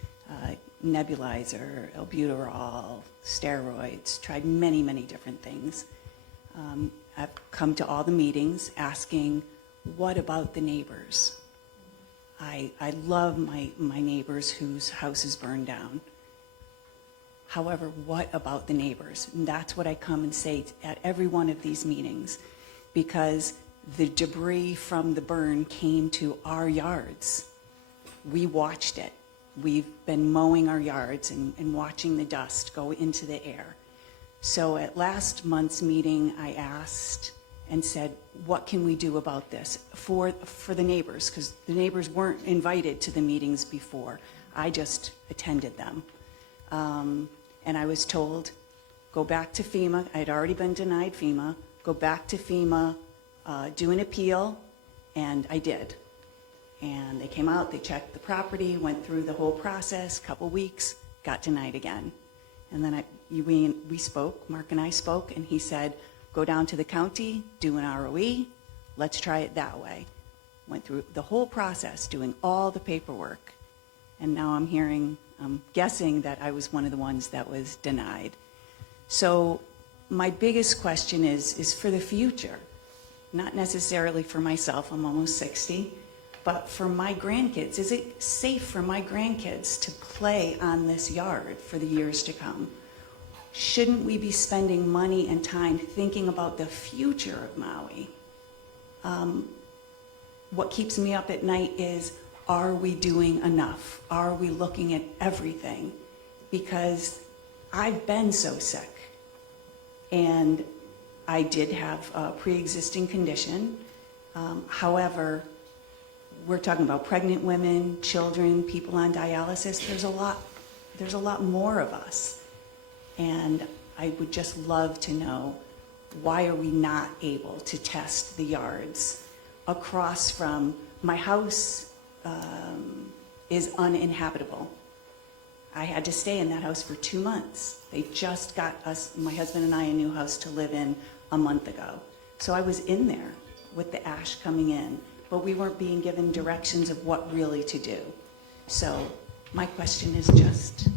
nebulizer, albuterol, steroids, tried many, many different things. I've come to all the meetings asking, what about the neighbors? I love my neighbors whose houses burned down. However, what about the neighbors? And that's what I come and say at every one of these meetings, because the debris from the burn came to our yards. We watched it. We've been mowing our yards and watching the dust go into the air. So at last month's meeting, I asked and said, what can we do about this for the neighbors? Because the neighbors weren't invited to the meetings before. I just attended them. And I was told, go back to FEMA. I had already been denied FEMA. Go back to FEMA, do an appeal, and I did. And they came out, they checked the property, went through the whole process, couple weeks, got denied again. And then we spoke, Mark and I spoke, and he said, go down to the county, do an ROE, let's try it that way. Went through the whole process, doing all the paperwork. And now I'm guessing that I was one of the ones that was denied. So my biggest question is for the future, not necessarily for myself, I'm almost 60, but for my grandkids. Is it safe for my grandkids to play on this yard for the years to come? shouldn't we be spending money and time thinking about the future of Maui? What keeps me up at night is, are we doing enough? Are we looking at everything? Because I've been so sick, and I did have a pre-existing condition. However, we're talking about pregnant women, children, people on dialysis. There's a lot more of us. And I would just love to know, why are we not able to test the yards across from my house? Is uninhabitable. I had to stay in that house for 2 months. They just got us, my husband and I, a new house to live in a month ago. So I was in there with the ash coming in, but we weren't being given directions of what really to do. So my question is just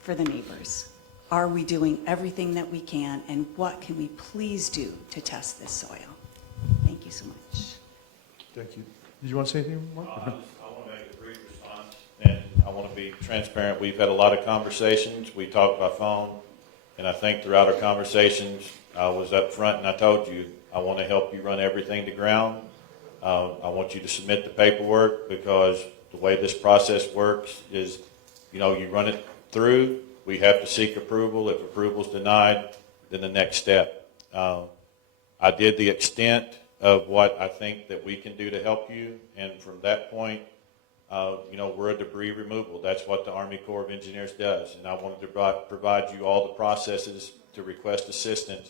for the neighbors. Are we doing everything that we can, and what can we please do to test this soil? Thank you so much. Thank you. Did you want to say anything, Mark? I want to make a brief response, and I want to be transparent. We've had a lot of conversations. We talked by phone, and I think throughout our conversations, I was up front and I told you, I want to help you run everything to ground. I want you to submit the paperwork, because the way this process works is, you run it through. We have to seek approval. If approval is denied, then the next step. I did the extent of what I think that we can do to help you, and from that point, we're a debris removal. That's what the Army Corps of Engineers does, and I wanted to provide you all the processes to request assistance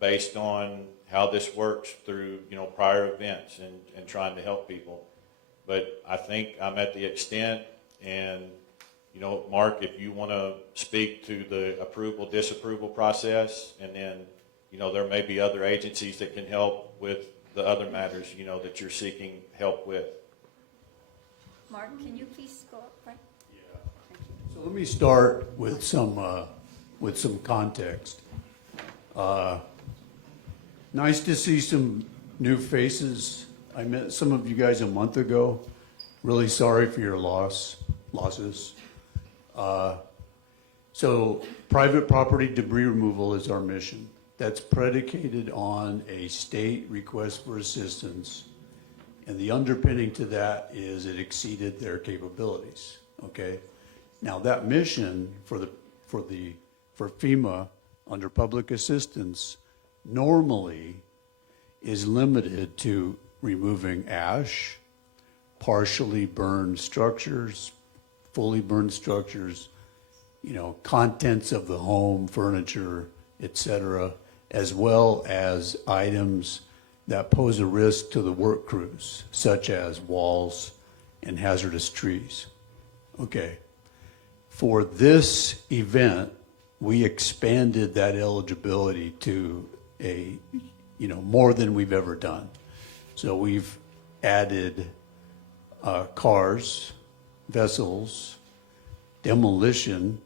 based on how this works through prior events and trying to help people. But I think I'm at the extent, and Mark, if you want to speak to the approval, disapproval process, and then, there may be other agencies that can help with the other matters, that you're seeking help with. Mark, can you please go up front? So let me start with some context. Nice to see some new faces. I met some of you guys a month ago. Really sorry for your losses. So private property debris removal is our mission. That's predicated on a state request for assistance, and the underpinning to that is it exceeded their capabilities. Okay, now that mission for FEMA under public assistance normally is limited to removing ash, partially burned structures, fully burned structures, contents of the home, furniture, etc., as well as items that pose a risk to the work crews, such as walls and hazardous trees. Okay. For this event, we expanded that eligibility to more than we've ever done. So we've added cars, vessels, demolition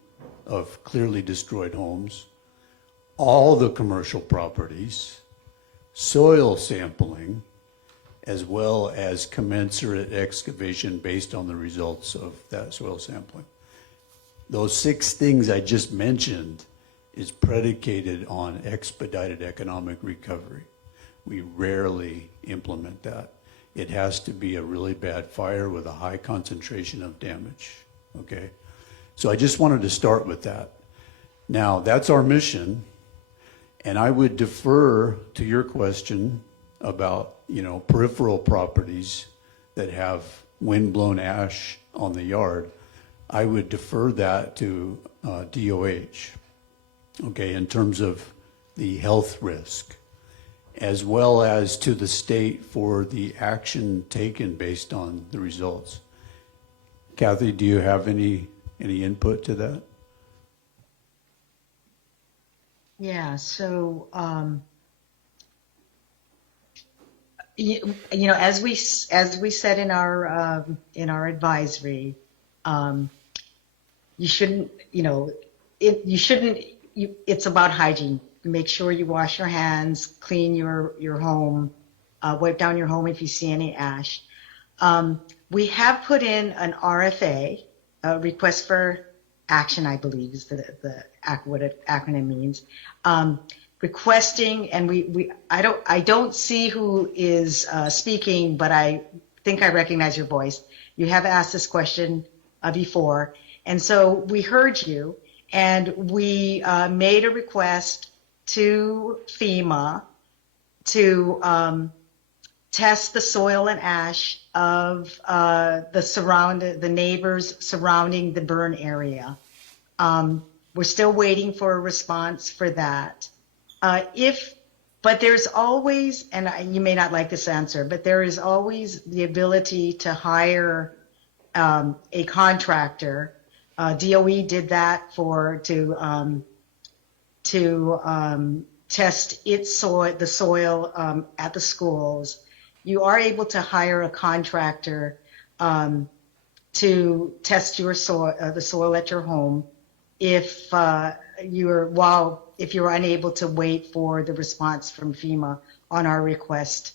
of clearly destroyed homes, all the commercial properties, soil sampling, as well as commensurate excavation based on the results of that soil sampling. Those 6 things I just mentioned is predicated on expedited economic recovery. We rarely implement that. It has to be a really bad fire with a high concentration of damage, okay? So I just wanted to start with that. Now, that's our mission, and I would defer to your question about, peripheral properties that have wind-blown ash on the yard. I would defer that to DOH, okay, in terms of the health risk, as well as to the state for the action taken based on the results. Kathy, do you have any input to that? Yeah, so, as we said in our advisory, you shouldn't, it's about hygiene. Make sure you wash your hands, clean your home, wipe down your home if you see any ash. We have put in an RFA, a request for action, I believe is what the acronym means. Requesting, and I don't see who is speaking, but I think I recognize your voice. You have asked this question before, and so we heard you, and we made a request to FEMA to test the soil and ash of the neighbors surrounding the burn area. We're still waiting for a response for that. But there's always, and you may not like this answer, but there is always the ability to hire a contractor. DOE did that to test the soil at the schools. You are able to hire a contractor to test the soil at your home if you're unable to wait for the response from FEMA on our request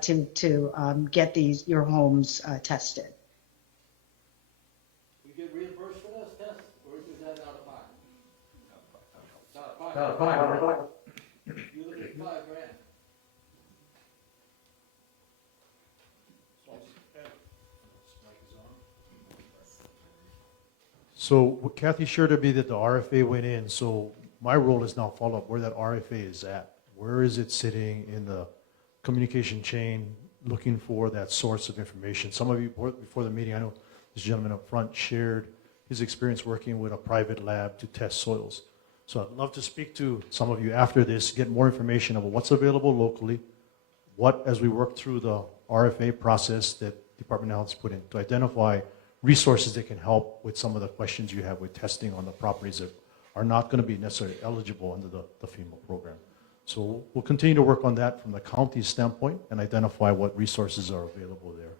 to get your homes tested. We get reimbursed for those tests, or is that out of pocket? Out of pocket. You look at $5,000. So what Kathy shared with me that the RFA went in, so my role is now follow up where that RFA is at. Where is it sitting in the communication chain, looking for that source of information? Some of you, before the meeting, I know this gentleman up front shared his experience working with a private lab to test soils. So I'd love to speak to some of you after this, get more information about what's available locally, what, as we work through the RFA process that Department of Health's put in, to identify resources that can help with some of the questions you have with testing on the properties that are not going to be necessarily eligible under the FEMA program. So we'll continue to work on that from the county's standpoint and identify what resources are available there.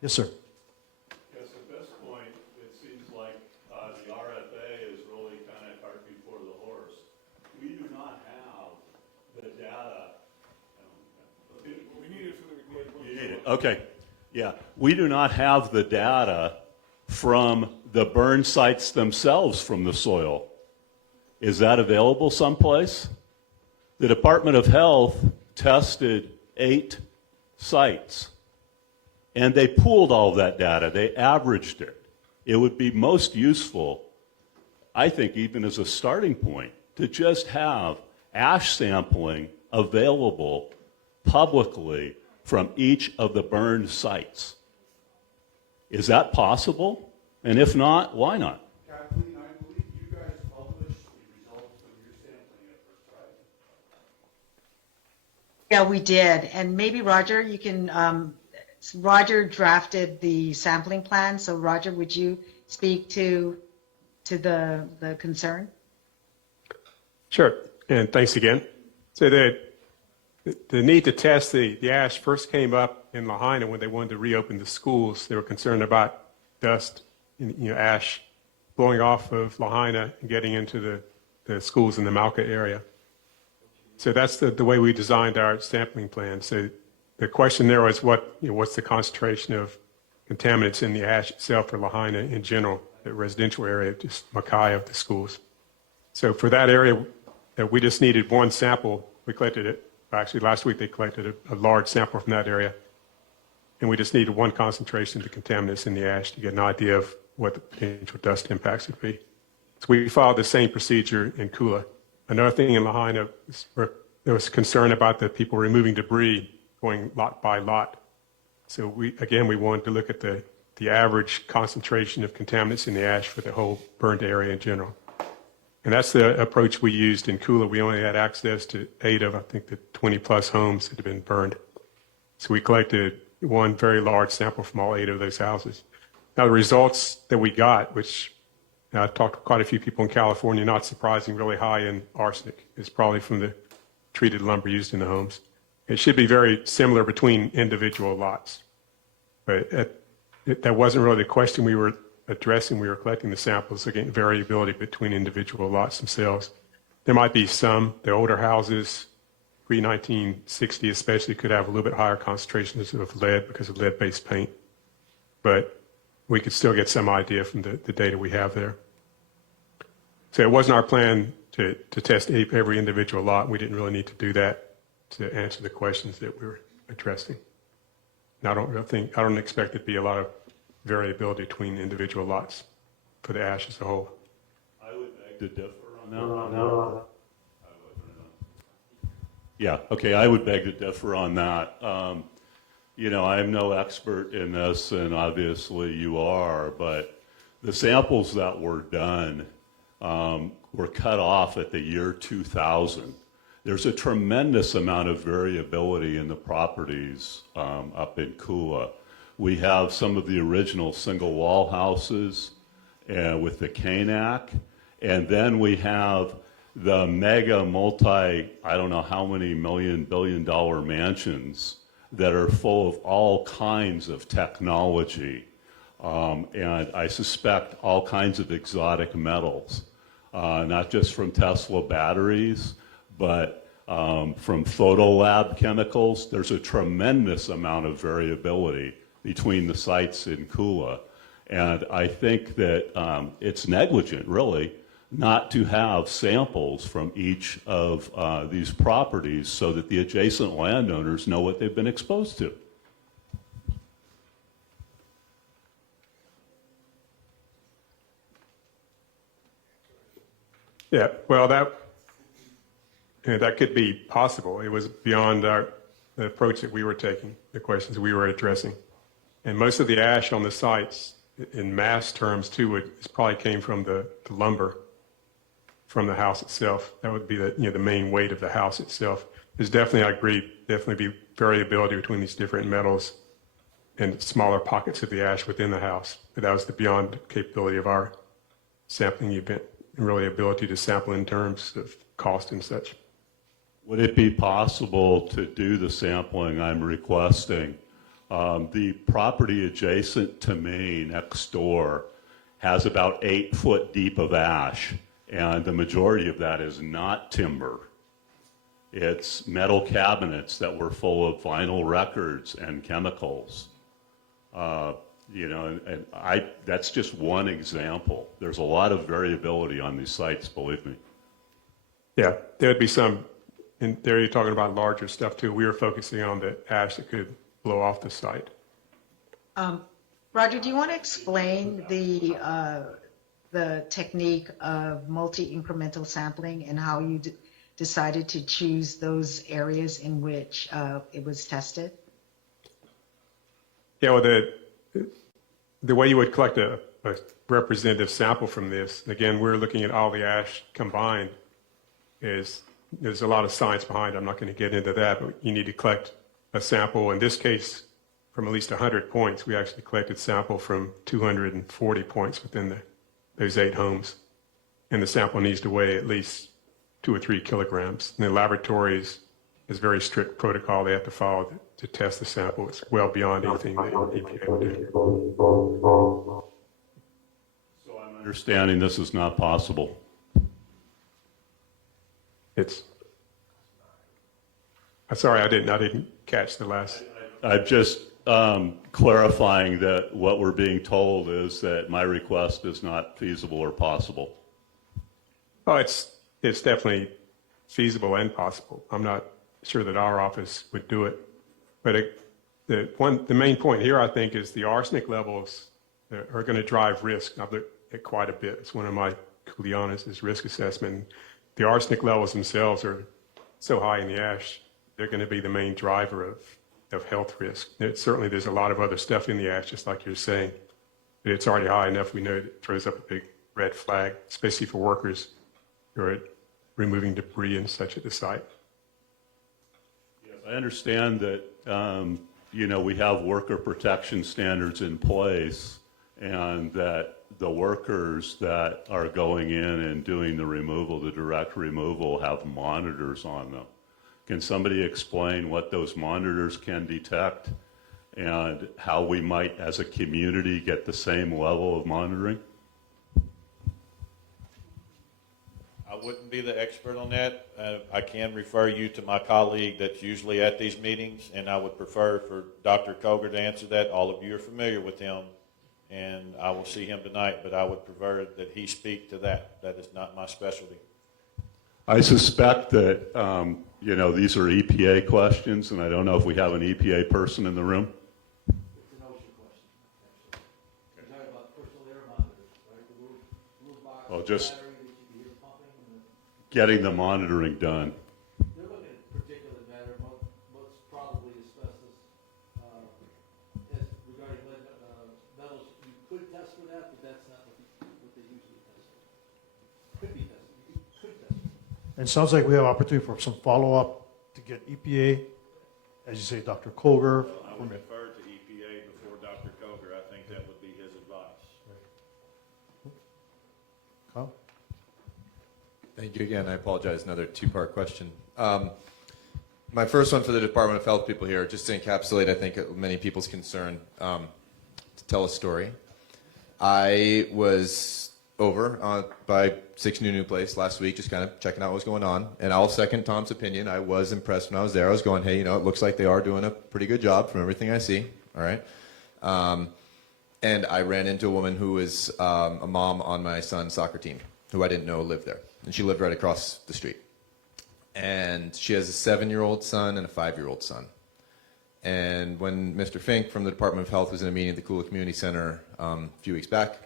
Yes, sir. Yes, at this point, it seems like the RFA is really kind of cart before the horse. We do not have the data. We need it for the recording. You need it. Okay. Yeah. We do not have the data from the burn sites themselves from the soil. Is that available someplace? The Department of Health tested 8 sites, and they pooled all of that data. They averaged it. It would be most useful, I think, even as a starting point, to just have ash sampling available publicly from each of the burned sites. Is that possible? And if not, why not? Kathleen, I believe you guys published the results of your sampling efforts, right? Yeah, we did. And maybe Roger, you can, Roger drafted the sampling plan. So Roger, would you speak to the concern? Sure, and thanks again. So the need to test the ash first came up in Lahaina when they wanted to reopen the schools. They were concerned about dust, ash blowing off of Lahaina and getting into the schools in the Malka area. So that's the way we designed our sampling plan. So the question there was what's the concentration of contaminants in the ash itself for Lahaina in general, the residential area, just Makai of the schools. So for that area, we just needed one sample. We collected it. Actually, last week they collected a large sample from that area. And we just needed one concentration of the contaminants in the ash to get an idea of what the potential dust impacts would be. So we followed the same procedure in Kula. Another thing in Lahaina, there was concern about the people removing debris going lot by lot. So we wanted to look at the average concentration of contaminants in the ash for the whole burned area in general. And that's the approach we used in Kula. We only had access to 8 of, I think, the 20 plus homes that had been burned. So we collected one very large sample from all 8 of those houses. Now the results that we got, which I talked to quite a few people in California, not surprising, really high in arsenic, is probably from the treated lumber used in the homes. It should be very similar between individual lots. But that wasn't really the question we were addressing. We were collecting the samples, again, variability between individual lots themselves. There might be some, the older houses, pre-1960 especially, could have a little bit higher concentrations of lead because of lead-based paint. But we could still get some idea from the data we have there. So it wasn't our plan to test every individual lot. We didn't really need to do that to answer the questions that we were addressing. And I don't expect there to be a lot of variability between individual lots for the ash as a whole. I would beg to differ on that. Yeah, okay, I would beg to differ on that. You know, I'm no expert in this, and obviously you are, but the samples that were done were cut off at the year 2000. There's a tremendous amount of variability in the properties up in Kula. We have some of the original single wall houses with the Kanak, and then we have the mega I don't know how many billion-dollar mansions that are full of all kinds of technology, and I suspect all kinds of exotic metals, not just from Tesla batteries, but from Photolab chemicals. There's a tremendous amount of variability between the sites in Kula, and I think that it's negligent, really, not to have samples from each of these properties so that the adjacent landowners know what they've been exposed to. Yeah, well, that could be possible. It was beyond the approach that we were taking, the questions we were addressing. And most of the ash on the sites, in mass terms too, it probably came from the lumber from the house itself. That would be the main weight of the house itself. There's definitely, I agree, definitely be variability between these different metals and smaller pockets of the ash within the house. But that was beyond capability of our sampling event and really ability to sample in terms of cost and such. Would it be possible to do the sampling I'm requesting? The property adjacent to me next door has about 8 foot deep of ash, and the majority of that is not timber. It's metal cabinets that were full of vinyl records and chemicals. You know, and that's just one example. There's a lot of variability on these sites, believe me. Yeah, there would be some, and there you're talking about larger stuff too. We were focusing on the ash that could blow off the site. Roger, do you want to explain the technique of multi-incremental sampling and how you decided to choose those areas in which it was tested? Yeah, well, the way you would collect a representative sample from this, again, we're looking at all the ash combined, there's a lot of science behind it. I'm not going to get into that, but you need to collect a sample. In this case, from at least 100 points, we actually collected sample from 240 points within those 8 homes. And the sample needs to weigh at least 2 or 3 kilograms. And the laboratories is very strict protocol they have to follow to test the sample. It's well beyond anything that EPA would do. So I'm understanding this is not possible. I'm sorry, I didn't catch the last. I'm just clarifying that what we're being told is that my request is not feasible or possible. Oh, it's definitely feasible and possible. I'm not sure that our office would do it. But the main point here, I think, is the arsenic levels are going to drive risk. I've looked at quite a bit. It's one of my kuleanas is risk assessment. The arsenic levels themselves are so high in the ash, they're going to be the main driver of health risk. Certainly there's a lot of other stuff in the ash, just like you're saying. But it's already high enough, we know it throws up a big red flag, especially for workers who are removing debris and such at the site. Yes, I understand that you know, we have worker protection standards in place, and that the workers that are going in and doing the removal, the direct removal, have monitors on them. Can somebody explain what those monitors can detect and how we might, as a community, get the same level of monitoring? I wouldn't be the expert on that. I can refer you to my colleague that's usually at these meetings, and I would prefer for Dr. Koger to answer that. All of you are familiar with him. and I will see him tonight, but I would prefer that he speak to that. That is not my specialty. I suspect that, these are EPA questions, and I don't know if we have an EPA person in the room. It's an OSHA question, actually. You're talking about personal air monitors, right? The little box Well, with just battery that you can hear pumping. And getting the monitoring done. they're looking at particulate matter, most probably asbestos. As regarding lead, metals, you could test for that, but that's not what they usually test for. Could be tested. You could test for it. And it sounds like we have opportunity for some follow-up to get EPA, as you say, Dr. Koger. I would defer to EPA before Dr. Koger. I think that would be his advice. Kyle? Thank you again. I apologize. Another two-part question. My first one for the Department of Health people here, just to encapsulate, I think, many people's concern, to tell a story. I was over by 6 New Place last week, just kind of checking out what was going on. And I'll second Tom's opinion. I was impressed when I was there. I was going, hey, it looks like they are doing a pretty good job from everything I see. All right. And I ran into a woman who was a mom on my son's soccer team, who I didn't know lived there. And she lived right across the street. And she has a 7-year-old son and a 5-year-old son. And when Mr. Fink from the Department of Health was in a meeting at the Kula Community Center a few weeks back,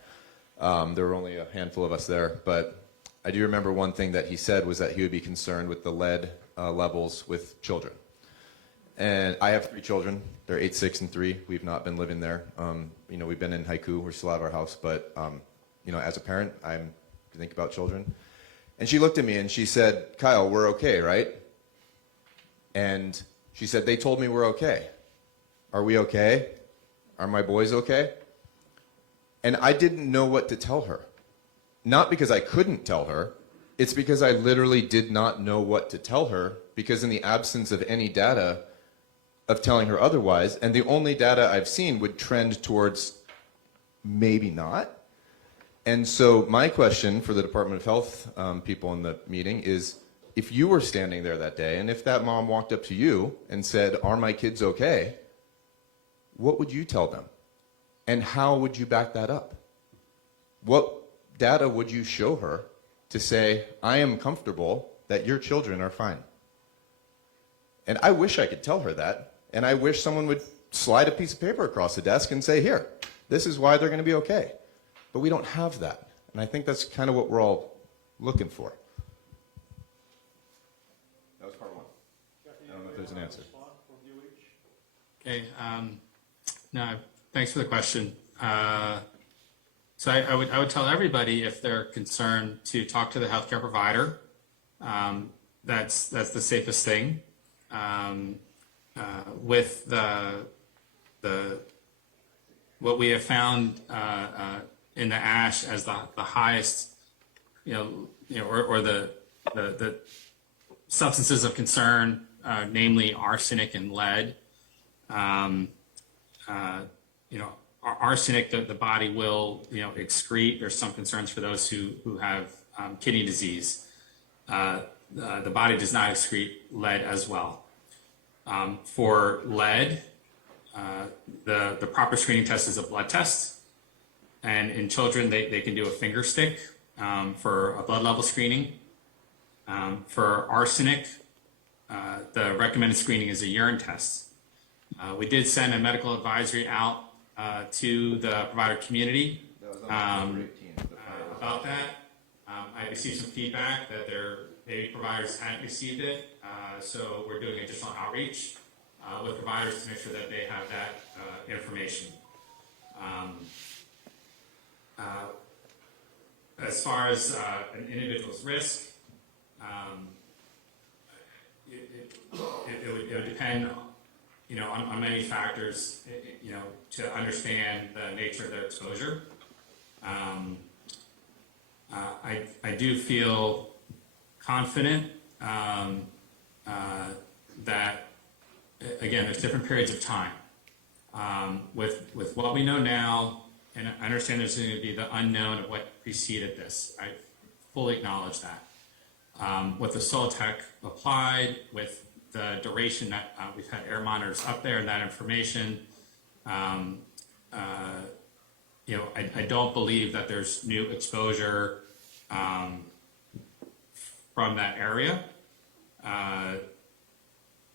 there were only a handful of us there, but I do remember one thing that he said was that he would be concerned with the lead levels with children. And I have 3 children. They're 8, 6, and 3. We've not been living there. We've been in Haiku. We're still out of our house, but as a parent, I think about children. And she looked at me and she said, Kyle, we're okay, right? And she said, they told me we're okay. Are we okay? Are my boys okay? And I didn't know what to tell her. Not because I couldn't tell her, it's because I literally did not know what to tell her, because in the absence of any data of telling her otherwise, and the only data I've seen would trend towards maybe not. And so my question for the Department of Health people in the meeting is, if you were standing there that day, and if that mom walked up to you and said, are my kids okay, what would you tell them? And how would you back that up? What data would you show her to say, I am comfortable that your children are fine? And I wish I could tell her that. And I wish someone would slide a piece of paper across the desk and say, here, this is why they're going to be okay. But we don't have that. And I think that's kind of what we're all looking for. That was part 1. I don't know if there's an answer. Okay. No, thanks for the question. So I would tell everybody, if they're concerned, to talk to the healthcare provider. That's the safest thing. With what we have found in the ash as the highest, or the substances of concern, namely arsenic and lead. Arsenic, the body will, excrete. There's some concerns for those who have kidney disease. The body does not excrete lead as well. For lead, the proper screening test is a blood test. And in children, they can do a finger stick for a blood level screening. For arsenic, the recommended screening is a urine test. We did send a medical advisory out to the provider community about that. I received some feedback that maybe providers hadn't received it, so we're doing additional outreach with providers to make sure that they have that information. As far as an individual's risk, it would depend, on many factors, to understand the nature of their exposure. I do feel confident that, again, there's different periods of time. With what we know now, and I understand there's going to be the unknown of what preceded this. I fully acknowledge that. With the soil tech applied, with the duration that we've had air monitors up there and that information, I don't believe that there's new exposure from that area.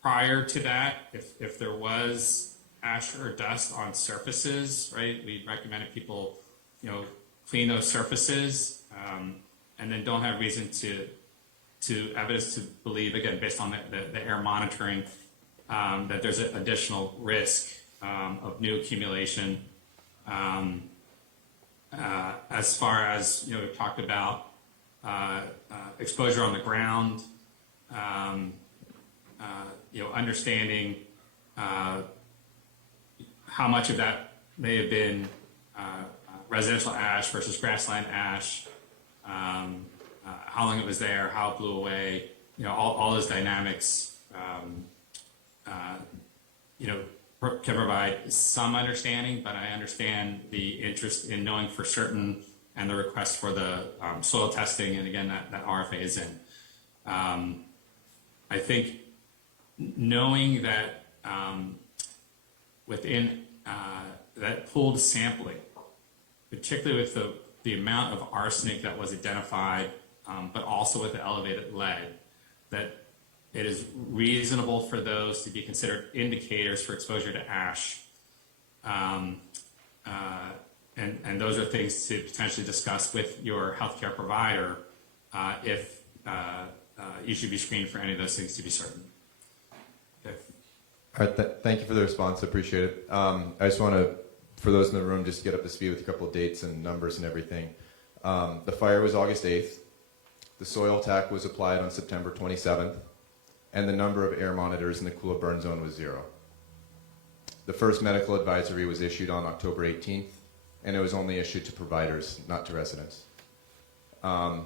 Prior to that, if there was ash or dust on surfaces, right, we recommended people, clean those surfaces, and then don't have reason to evidence to believe, again, based on the air monitoring, that there's an additional risk of new accumulation. As far as, we talked about exposure on the ground, understanding how much of that may have been residential ash versus grassland ash, how long it was there, how it blew away, all those dynamics, can provide some understanding, but I understand the interest in knowing for certain and the request for the soil testing, and again, that RFA is in. I think knowing that within that pooled sampling, particularly with the amount of arsenic that was identified, but also with the elevated lead, that it is reasonable for those to be considered indicators for exposure to ash. And those are things to potentially discuss with your healthcare provider if you should be screened for any of those things to be certain. Okay. All right, thank you for the response. I appreciate it. I just want to, for those in the room, just get up to speed with a couple of dates and numbers and everything. The fire was August 8th. The soil tack was applied on September 27th. And the number of air monitors in the Kula burn zone was 0. The first medical advisory was issued on October 18th, and it was only issued to providers, not to residents. In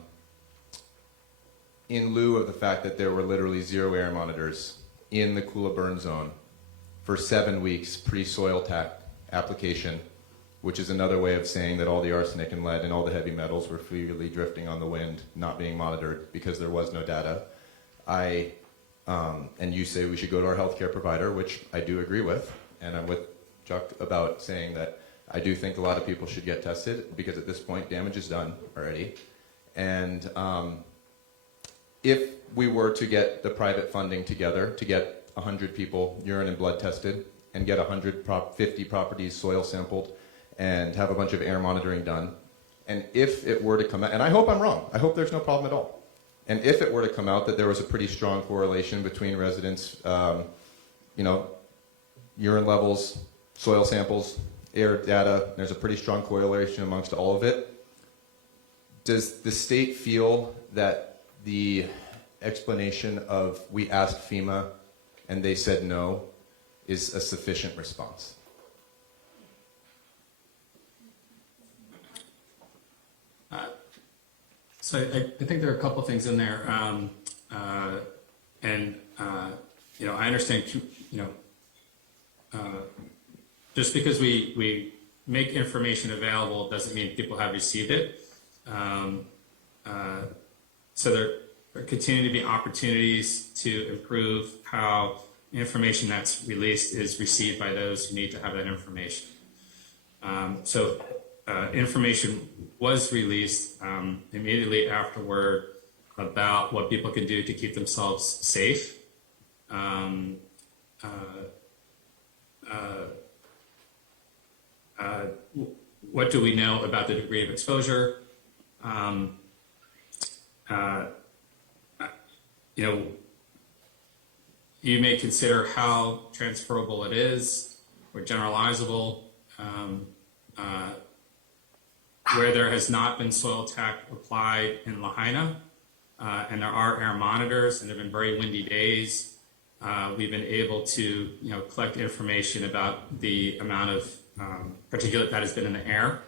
lieu of the fact that there were literally 0 air monitors in the Kula burn zone for 7 weeks pre-soil tack application, which is another way of saying that all the arsenic and lead and all the heavy metals were freely drifting on the wind, not being monitored because there was no data. And you say we should go to our healthcare provider, which I do agree with, and I'm with Chuck about saying that I do think a lot of people should get tested because at this point damage is done already. And if we were to get the private funding together to get 100 people urine and blood tested and get 50 properties soil sampled and have a bunch of air monitoring done, and if it were to come out, and I hope I'm wrong, I hope there's no problem at all. And if it were to come out that there was a pretty strong correlation between residents, urine levels, soil samples, air data, there's a pretty strong correlation amongst all of it, does the state feel that the explanation of we asked FEMA and they said no is a sufficient response? So I think there are a couple things in there, I understand, just because we make information available doesn't mean people have received it. So there continue to be opportunities to improve how information that's released is received by those who need to have that information. Information was released immediately afterward about what people can do to keep themselves safe. What do we know about the degree of exposure? You may consider how transferable it is or generalizable. Where there has not been soil tack applied in Lahaina, and there are air monitors and there have been very windy days, we've been able to collect information about the amount of particulate that has been in the air,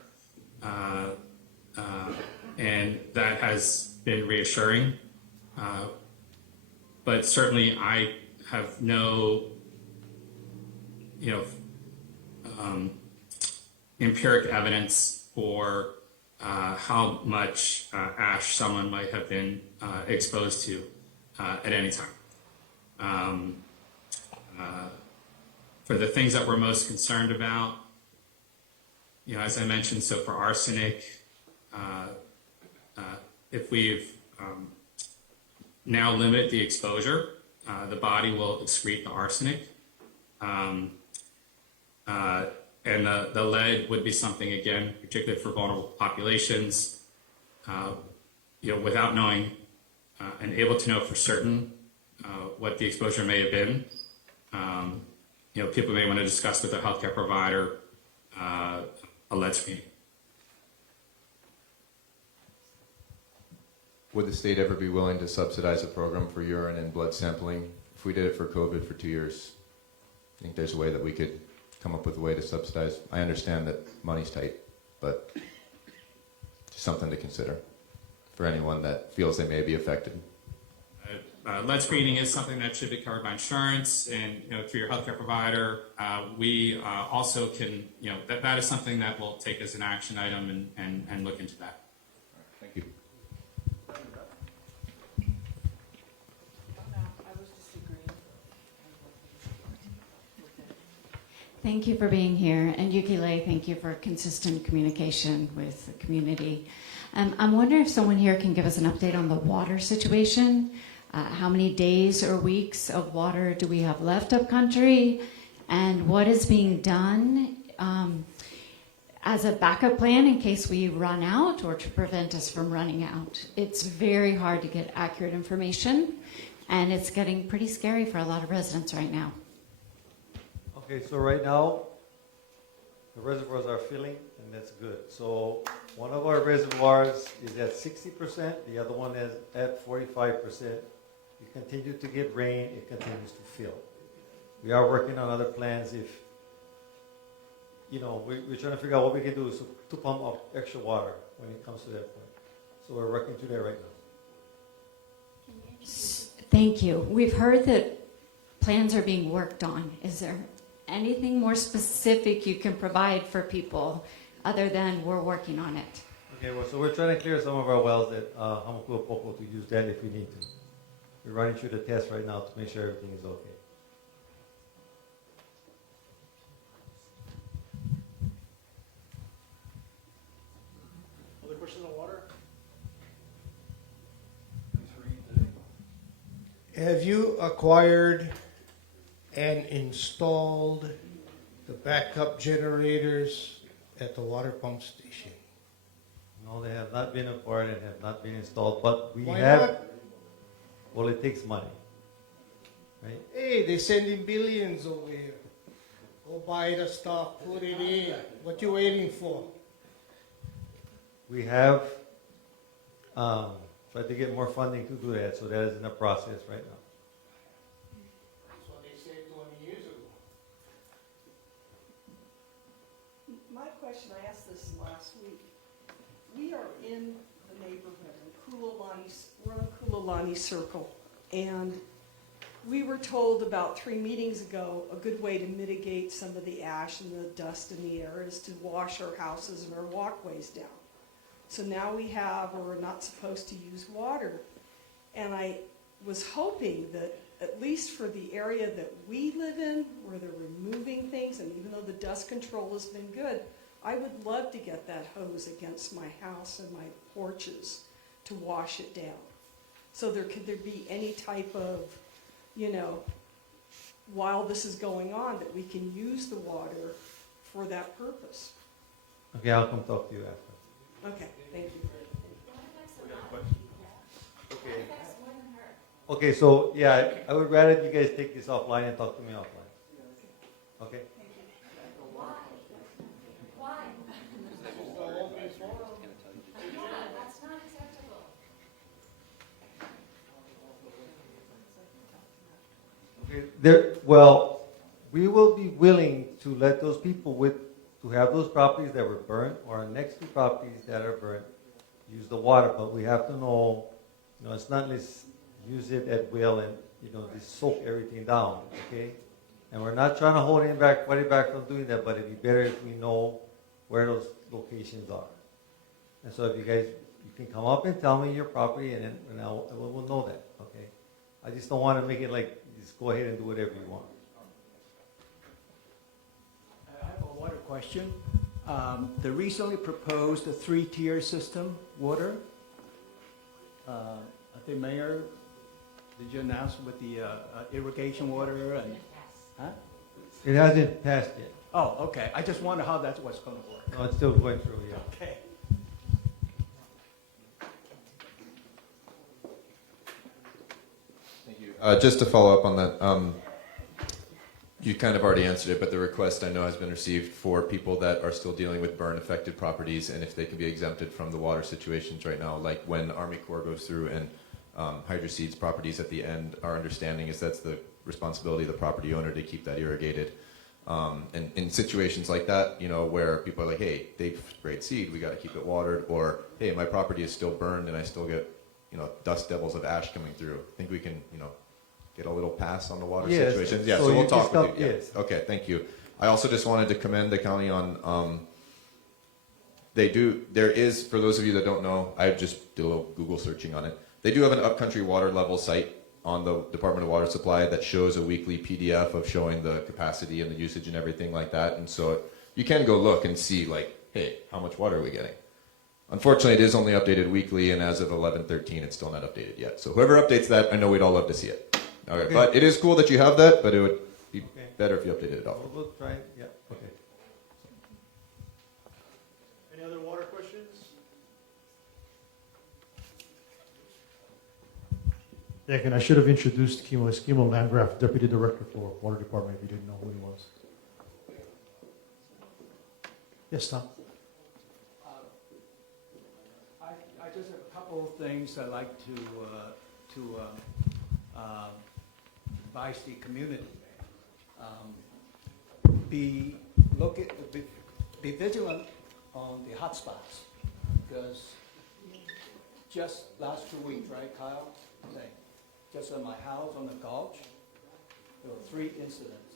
and that has been reassuring. But certainly I have no empiric evidence for how much ash someone might have been exposed to at any time. For the things that we're most concerned about, as I mentioned, so for arsenic, if we've now limit the exposure, the body will excrete the arsenic. And the lead would be something, again, particularly for vulnerable populations, without knowing and able to know for certain what the exposure may have been. People may want to discuss with their healthcare provider a lead screening. Would the state ever be willing to subsidize a program for urine and blood sampling? If we did it for COVID for 2 years, I think there's a way that we could come up with a way to subsidize. I understand that money's tight, but just something to consider for anyone that feels they may be affected. Lead screening is something that should be covered by insurance, and through your healthcare provider. We also can, that is something that we'll take as an action item and look into that. Thank you. Thank you for being here, and Yuki Lei, thank you for consistent communication with the community. I'm wondering if someone here can give us an update on the water situation. How many days or weeks of water do we have left up country, and what is being done as a backup plan in case we run out or to prevent us from running out? It's very hard to get accurate information, and it's getting pretty scary for a lot of residents right now. Okay, so right now, the reservoirs are filling, and that's good. So one of our reservoirs is at 60%, the other one is at 45%. We continue to get rain, it continues to fill. We are working on other plans if, we're trying to figure out what we can do to pump up extra water when it comes to that point. So we're working through that right now. Thank you. We've heard that plans are being worked on. Is there anything more specific you can provide for people other than we're working on it? Okay, well, so we're trying to clear some of our wells at Hamakua Popo to use that if we need to. We're running through the test right now to make sure everything is okay. Other questions on water? Have you acquired and installed the backup generators at the water pump station? No, they have not been acquired and have not been installed, but we Why have. not? Well, it takes money, right? Hey, they sending billions over here. Go buy the stuff, put it in. What you waiting for? We have tried to get more funding to do that, so that is in the process right now. That's what they said 20 years ago. My question, I asked this last week. We are in the neighborhood in we're on Kululani Circle, and we were told about 3 meetings ago a good way to mitigate some of the ash and the dust in the air is to wash our houses and our walkways down. So now we're not supposed to use water. And I was hoping that at least for the area that we live in, where they're removing things, and even though the dust control has been good, I would love to get that hose against my house and my porches to wash it down. So could there be any type of, while this is going on, that we can use the water for that purpose? Okay, I'll come talk to you after. Okay, thank you. Okay, so yeah, I would rather you guys take this offline and talk to me offline. Okay? Why? That's not acceptable. Okay, well, we will be willing to let those people to have those properties that were burnt or next to properties that are burnt use the water, but we have to know, it's not let's use it at will and, just soak everything down, okay? And we're not trying to hold anybody back from doing that, but it'd be better if we know where those locations are. And so if you can come up and tell me your property, and we'll know that, okay? I just don't want to make it like, just go ahead and do whatever you want. I have a water question. They recently proposed a 3-tier system, water. I think Mayor, did you announce with the irrigation water and? Huh? It hasn't passed yet. Oh, okay. I just wonder how that was going to work. No, it's still going through, yeah. Okay. Thank you. Just to follow up on that, you kind of already answered it, but the request I know has been received for people that are still dealing with burn-affected properties and if they can be exempted from the water situations right now, like when Army Corps goes through and hydroseeds properties at the end, our understanding is that's the responsibility of the property owner to keep that irrigated. And in situations like that, you know, where people are like, hey, they've sprayed seed, we got to keep it watered, or hey, my property is still burned and I still get, you know, dust devils of ash coming through. I think we can, you know, get a little pass on the water Yes. situations. Yeah, So so we'll you talk with you. discuss- Yeah. yes. Okay, thank you. I also just wanted to commend the county on, there is, for those of you that don't know, I just did a little Google searching on it. They do have an upcountry water level site on the Department of Water Supply that shows a weekly PDF of showing the capacity and the usage and everything like that. And so you can go look and see like, hey, how much water are we getting? Unfortunately, it is only updated weekly, and as of 11/13, it's still not updated yet. So whoever updates that, I know we'd all love to see it. Okay. But it is cool that you have that, but it would be better if you updated it all. We'll try, yeah. Okay. Any other water questions? Thank you. And I should have introduced Kimo Landgraf, Deputy Director for Water Department, if you didn't know who he was. Yes, Tom. I just have a couple of things I'd like to advise the community. Be vigilant on the hotspots, because just last 2 weeks, right, Kyle? Say, just at my house on the Gulch, there were 3 incidents.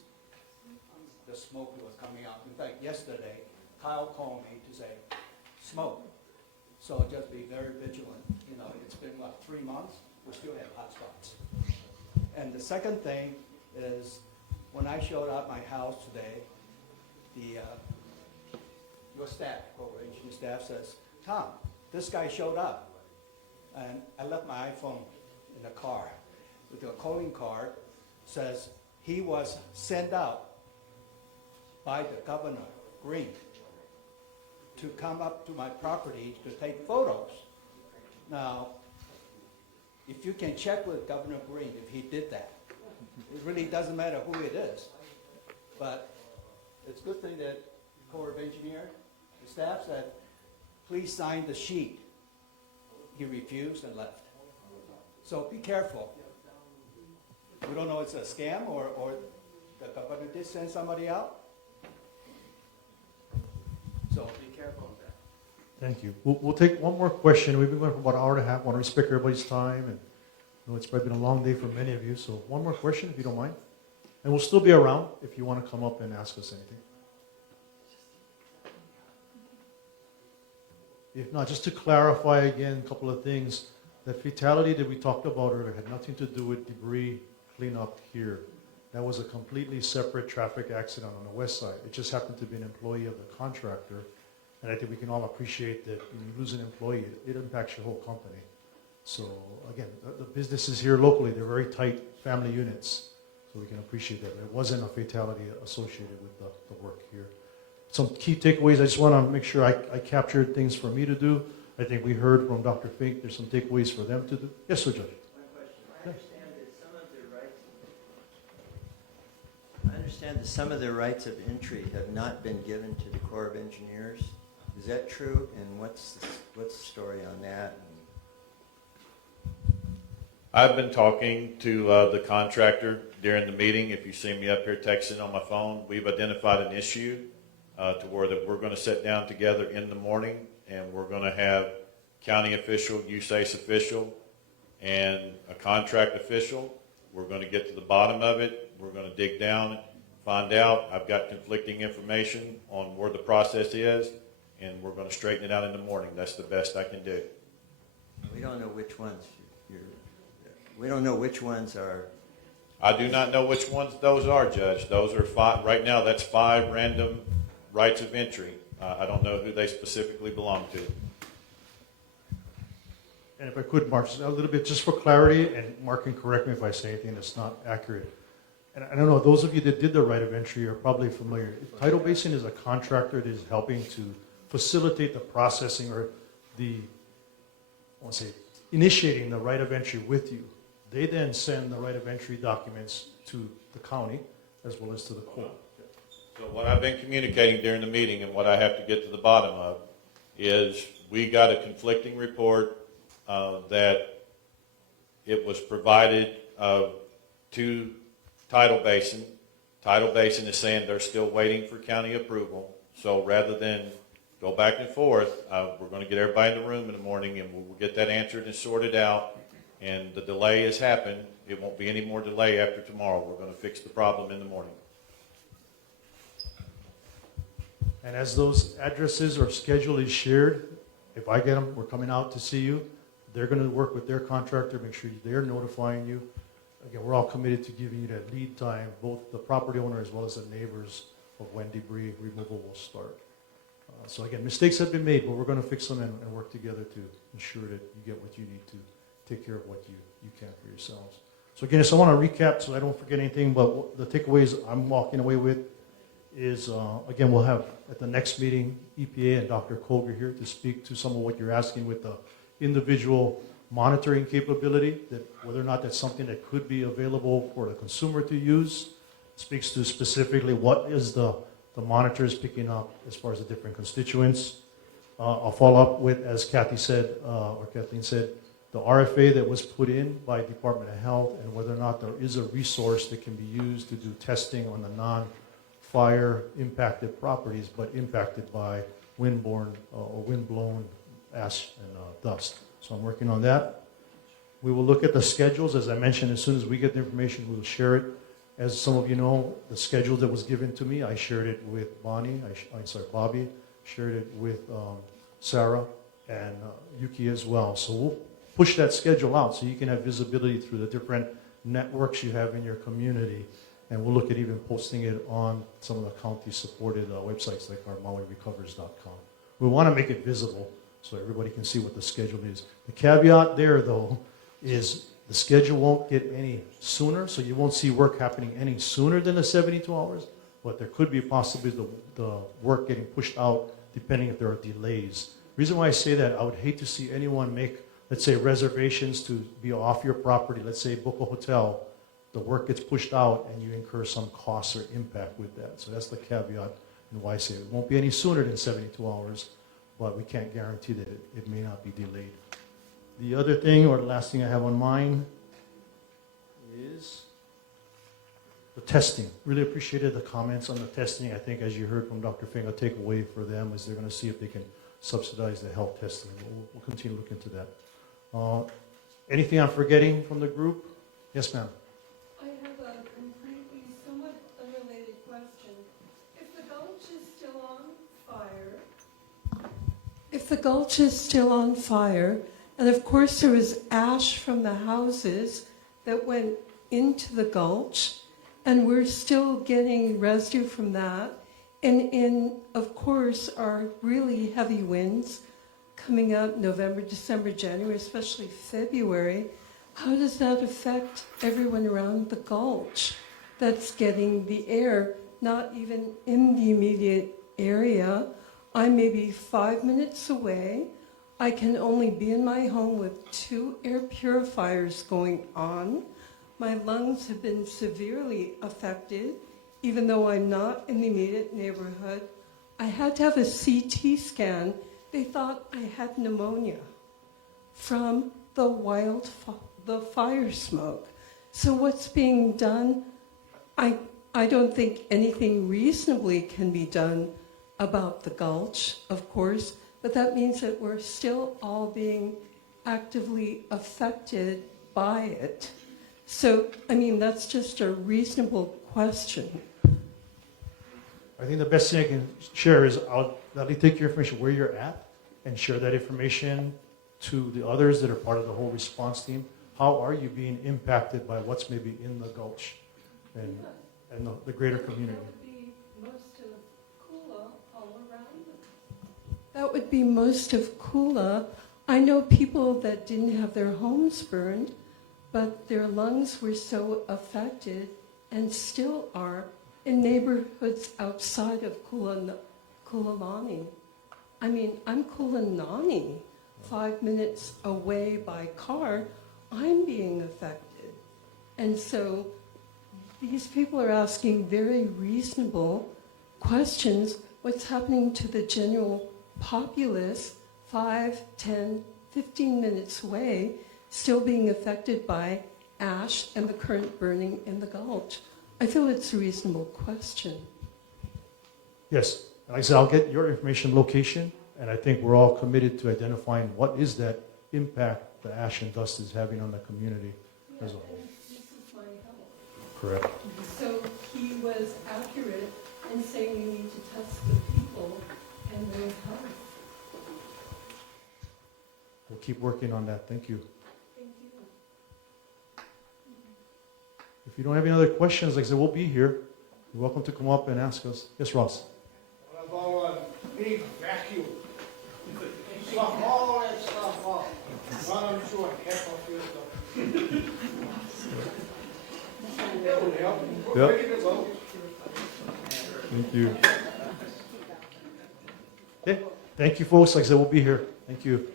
The smoke was coming out. In fact, yesterday, Kyle called me to say, smoke. So just be very vigilant. You know, it's been, what, 3 months? We still have hot spots. And the second thing is, when I showed up my house today, your staff, corporation staff says, Tom, this guy showed up. And I left my iPhone in the car. With a calling card, says he was sent out by the Governor Green to come up to my property to take photos. Now, if you can check with Governor Green if he did that, it really doesn't matter who it is. But it's a good thing that Corps of Engineer, the staff said, please sign the sheet. He refused and left. So be careful. We don't know if it's a scam or the governor did send somebody out. So be careful of that. Thank you. We'll take one more question. We've been going for about an hour and a half. I want to respect everybody's time, and I know it's probably been a long day for many of you. So one more question, if you don't mind. And we'll still be around if you want to come up and ask us anything. If not, just to clarify again a couple of things. The fatality that we talked about earlier had nothing to do with debris cleanup here. That was a completely separate traffic accident on the west side. It just happened to be an employee of the contractor. And I think we can all appreciate that when you lose an employee, it impacts your whole company. So again, the businesses here locally, they're very tight family units. So we can appreciate that. There wasn't a fatality associated with the work here. Some key takeaways, I just want to make sure I captured things for me to do. I think we heard from Dr. Fink, there's some takeaways for them to do. Yes, sir, Judge. I understand that some of their rights of entry have not been given to the Corps of Engineers. Is that true? And what's the story on that? I've been talking to the contractor during the meeting. If you see me up here texting on my phone, we've identified an issue to where that we're going to sit down together in the morning, and we're going to have county official, USACE official, and a contract official. We're going to get to the bottom of it. We're going to dig down, find out. I've got conflicting information on where the process is, and we're going to straighten it out in the morning. That's the best I can do. We don't know which ones we don't know which ones are. I do not know which ones those are, Judge. Those are 5 right now. That's 5 random rights of entry. I don't know who they specifically belong to. And if I could, Mark, just a little bit, just for clarity, and Mark can correct me if I say anything that's not accurate. And I don't know, those of you that did the right of entry are probably familiar. Tidal Basin is a contractor that is helping to facilitate the processing or initiating the right of entry with you. They then send the right of entry documents to the county as well as to the court. So what I've been communicating during the meeting and what I have to get to the bottom of is we got a conflicting report that it was provided to Tidal Basin. Tidal Basin is saying they're still waiting for county approval. So rather than go back and forth, we're going to get everybody in the room in the morning and we'll get that answered and sorted out. And the delay has happened. It won't be any more delay after tomorrow. We're going to fix the problem in the morning. And as those addresses or schedule is shared, if I get them, we're coming out to see you. They're going to work with their contractor, make sure they're notifying you. Again, we're all committed to giving you that lead time, both the property owner as well as the neighbors, of when debris removal will start. So again, mistakes have been made, but we're going to fix them and work together to ensure that you get what you need to take care of what you can for yourselves. So again, I want to recap so I don't forget anything, but the takeaways I'm walking away with is, again, we'll have at the next meeting, EPA and Dr. Colger here to speak to some of what you're asking with the individual monitoring capability, that whether or not that's something that could be available for the consumer to use. Speaks to specifically what is the monitors picking up as far as the different constituents. I'll follow up with, as Kathy said, or Kathleen said, the RFA that was put in by Department of Health and whether or not there is a resource that can be used to do testing on the non-fire impacted properties, but impacted by windborne or windblown ash and dust. So I'm working on that. We will look at the schedules. As I mentioned, as soon as we get the information, we will share it. As some of you know, the schedule that was given to me, I shared it with Bobby, shared it with Sarah and Yuki as well. So we'll push that schedule out so you can have visibility through the different networks you have in your community. And we'll look at even posting it on some of the county-supported websites like our MauiRecovers.com. We want to make it visible so everybody can see what the schedule is. The caveat there, though, is the schedule won't get any sooner, so you won't see work happening any sooner than the 72 hours, but there could be possibly the work getting pushed out depending if there are delays. The reason why I say that, I would hate to see anyone make, let's say, reservations to be off your property, let's say book a hotel, the work gets pushed out and you incur some costs or impact with that. So that's the caveat and why I say it won't be any sooner than 72 hours, but we can't guarantee that it may not be delayed. The other thing, or the last thing I have on mind, is the testing. Really appreciated the comments on the testing. I think, as you heard from Dr. Feng, a takeaway for them is they're going to see if they can subsidize the health testing. We'll continue to look into that. Anything I'm forgetting from the group? Yes, ma'am. I have a completely somewhat unrelated question. If the gulch is still on fire, and of course there was ash from the houses that went into the gulch, and we're still getting residue from that, and in, of course, our really heavy winds coming out November, December, January, especially February, how does that affect everyone around the gulch that's getting the air, not even in the immediate area? I'm maybe 5 minutes away. I can only be in my home with 2 air purifiers going on. My lungs have been severely affected, even though I'm not in the immediate neighborhood. I had to have a CT scan. They thought I had pneumonia from the fire smoke. So what's being done? I don't think anything reasonably can be done about the gulch, of course, but that means that we're still all being actively affected by it. So, I mean, that's just a reasonable question. I think the best thing I can share is I'll let you take your information where you're at and share that information to the others that are part of the whole response team. How are you being impacted by what's maybe in the gulch and the greater community? That would be most of Kula all around the That would be most of Kula. I know people that didn't have their homes burned, but their lungs were so affected and still are in neighborhoods outside of Kulalani. I mean, I'm Kulanani, 5 minutes away by car. I'm being affected. And so these people are asking very reasonable questions. What's happening to the general populace 5, 10, 15 minutes away, still being affected by ash and the current burning in the gulch? I feel it's a reasonable question. Yes, like I said, I'll get your information, location, and I think we're all committed to identifying what is that impact the ash and dust is having on the community as a whole. This is my health. Correct. So he was accurate in saying we need to test the people and their health. We'll keep working on that. Thank you. Thank you. If you don't have any other questions, like I said, we'll be here. You're welcome to come up and ask us. Yes, Ross. What about a big vacuum? Suck all that stuff up. Run them through a HEPA filter. That would help. We're Yep. ready to go. Thank you. Okay. Thank you, folks. Like I said, we'll be here. Thank you.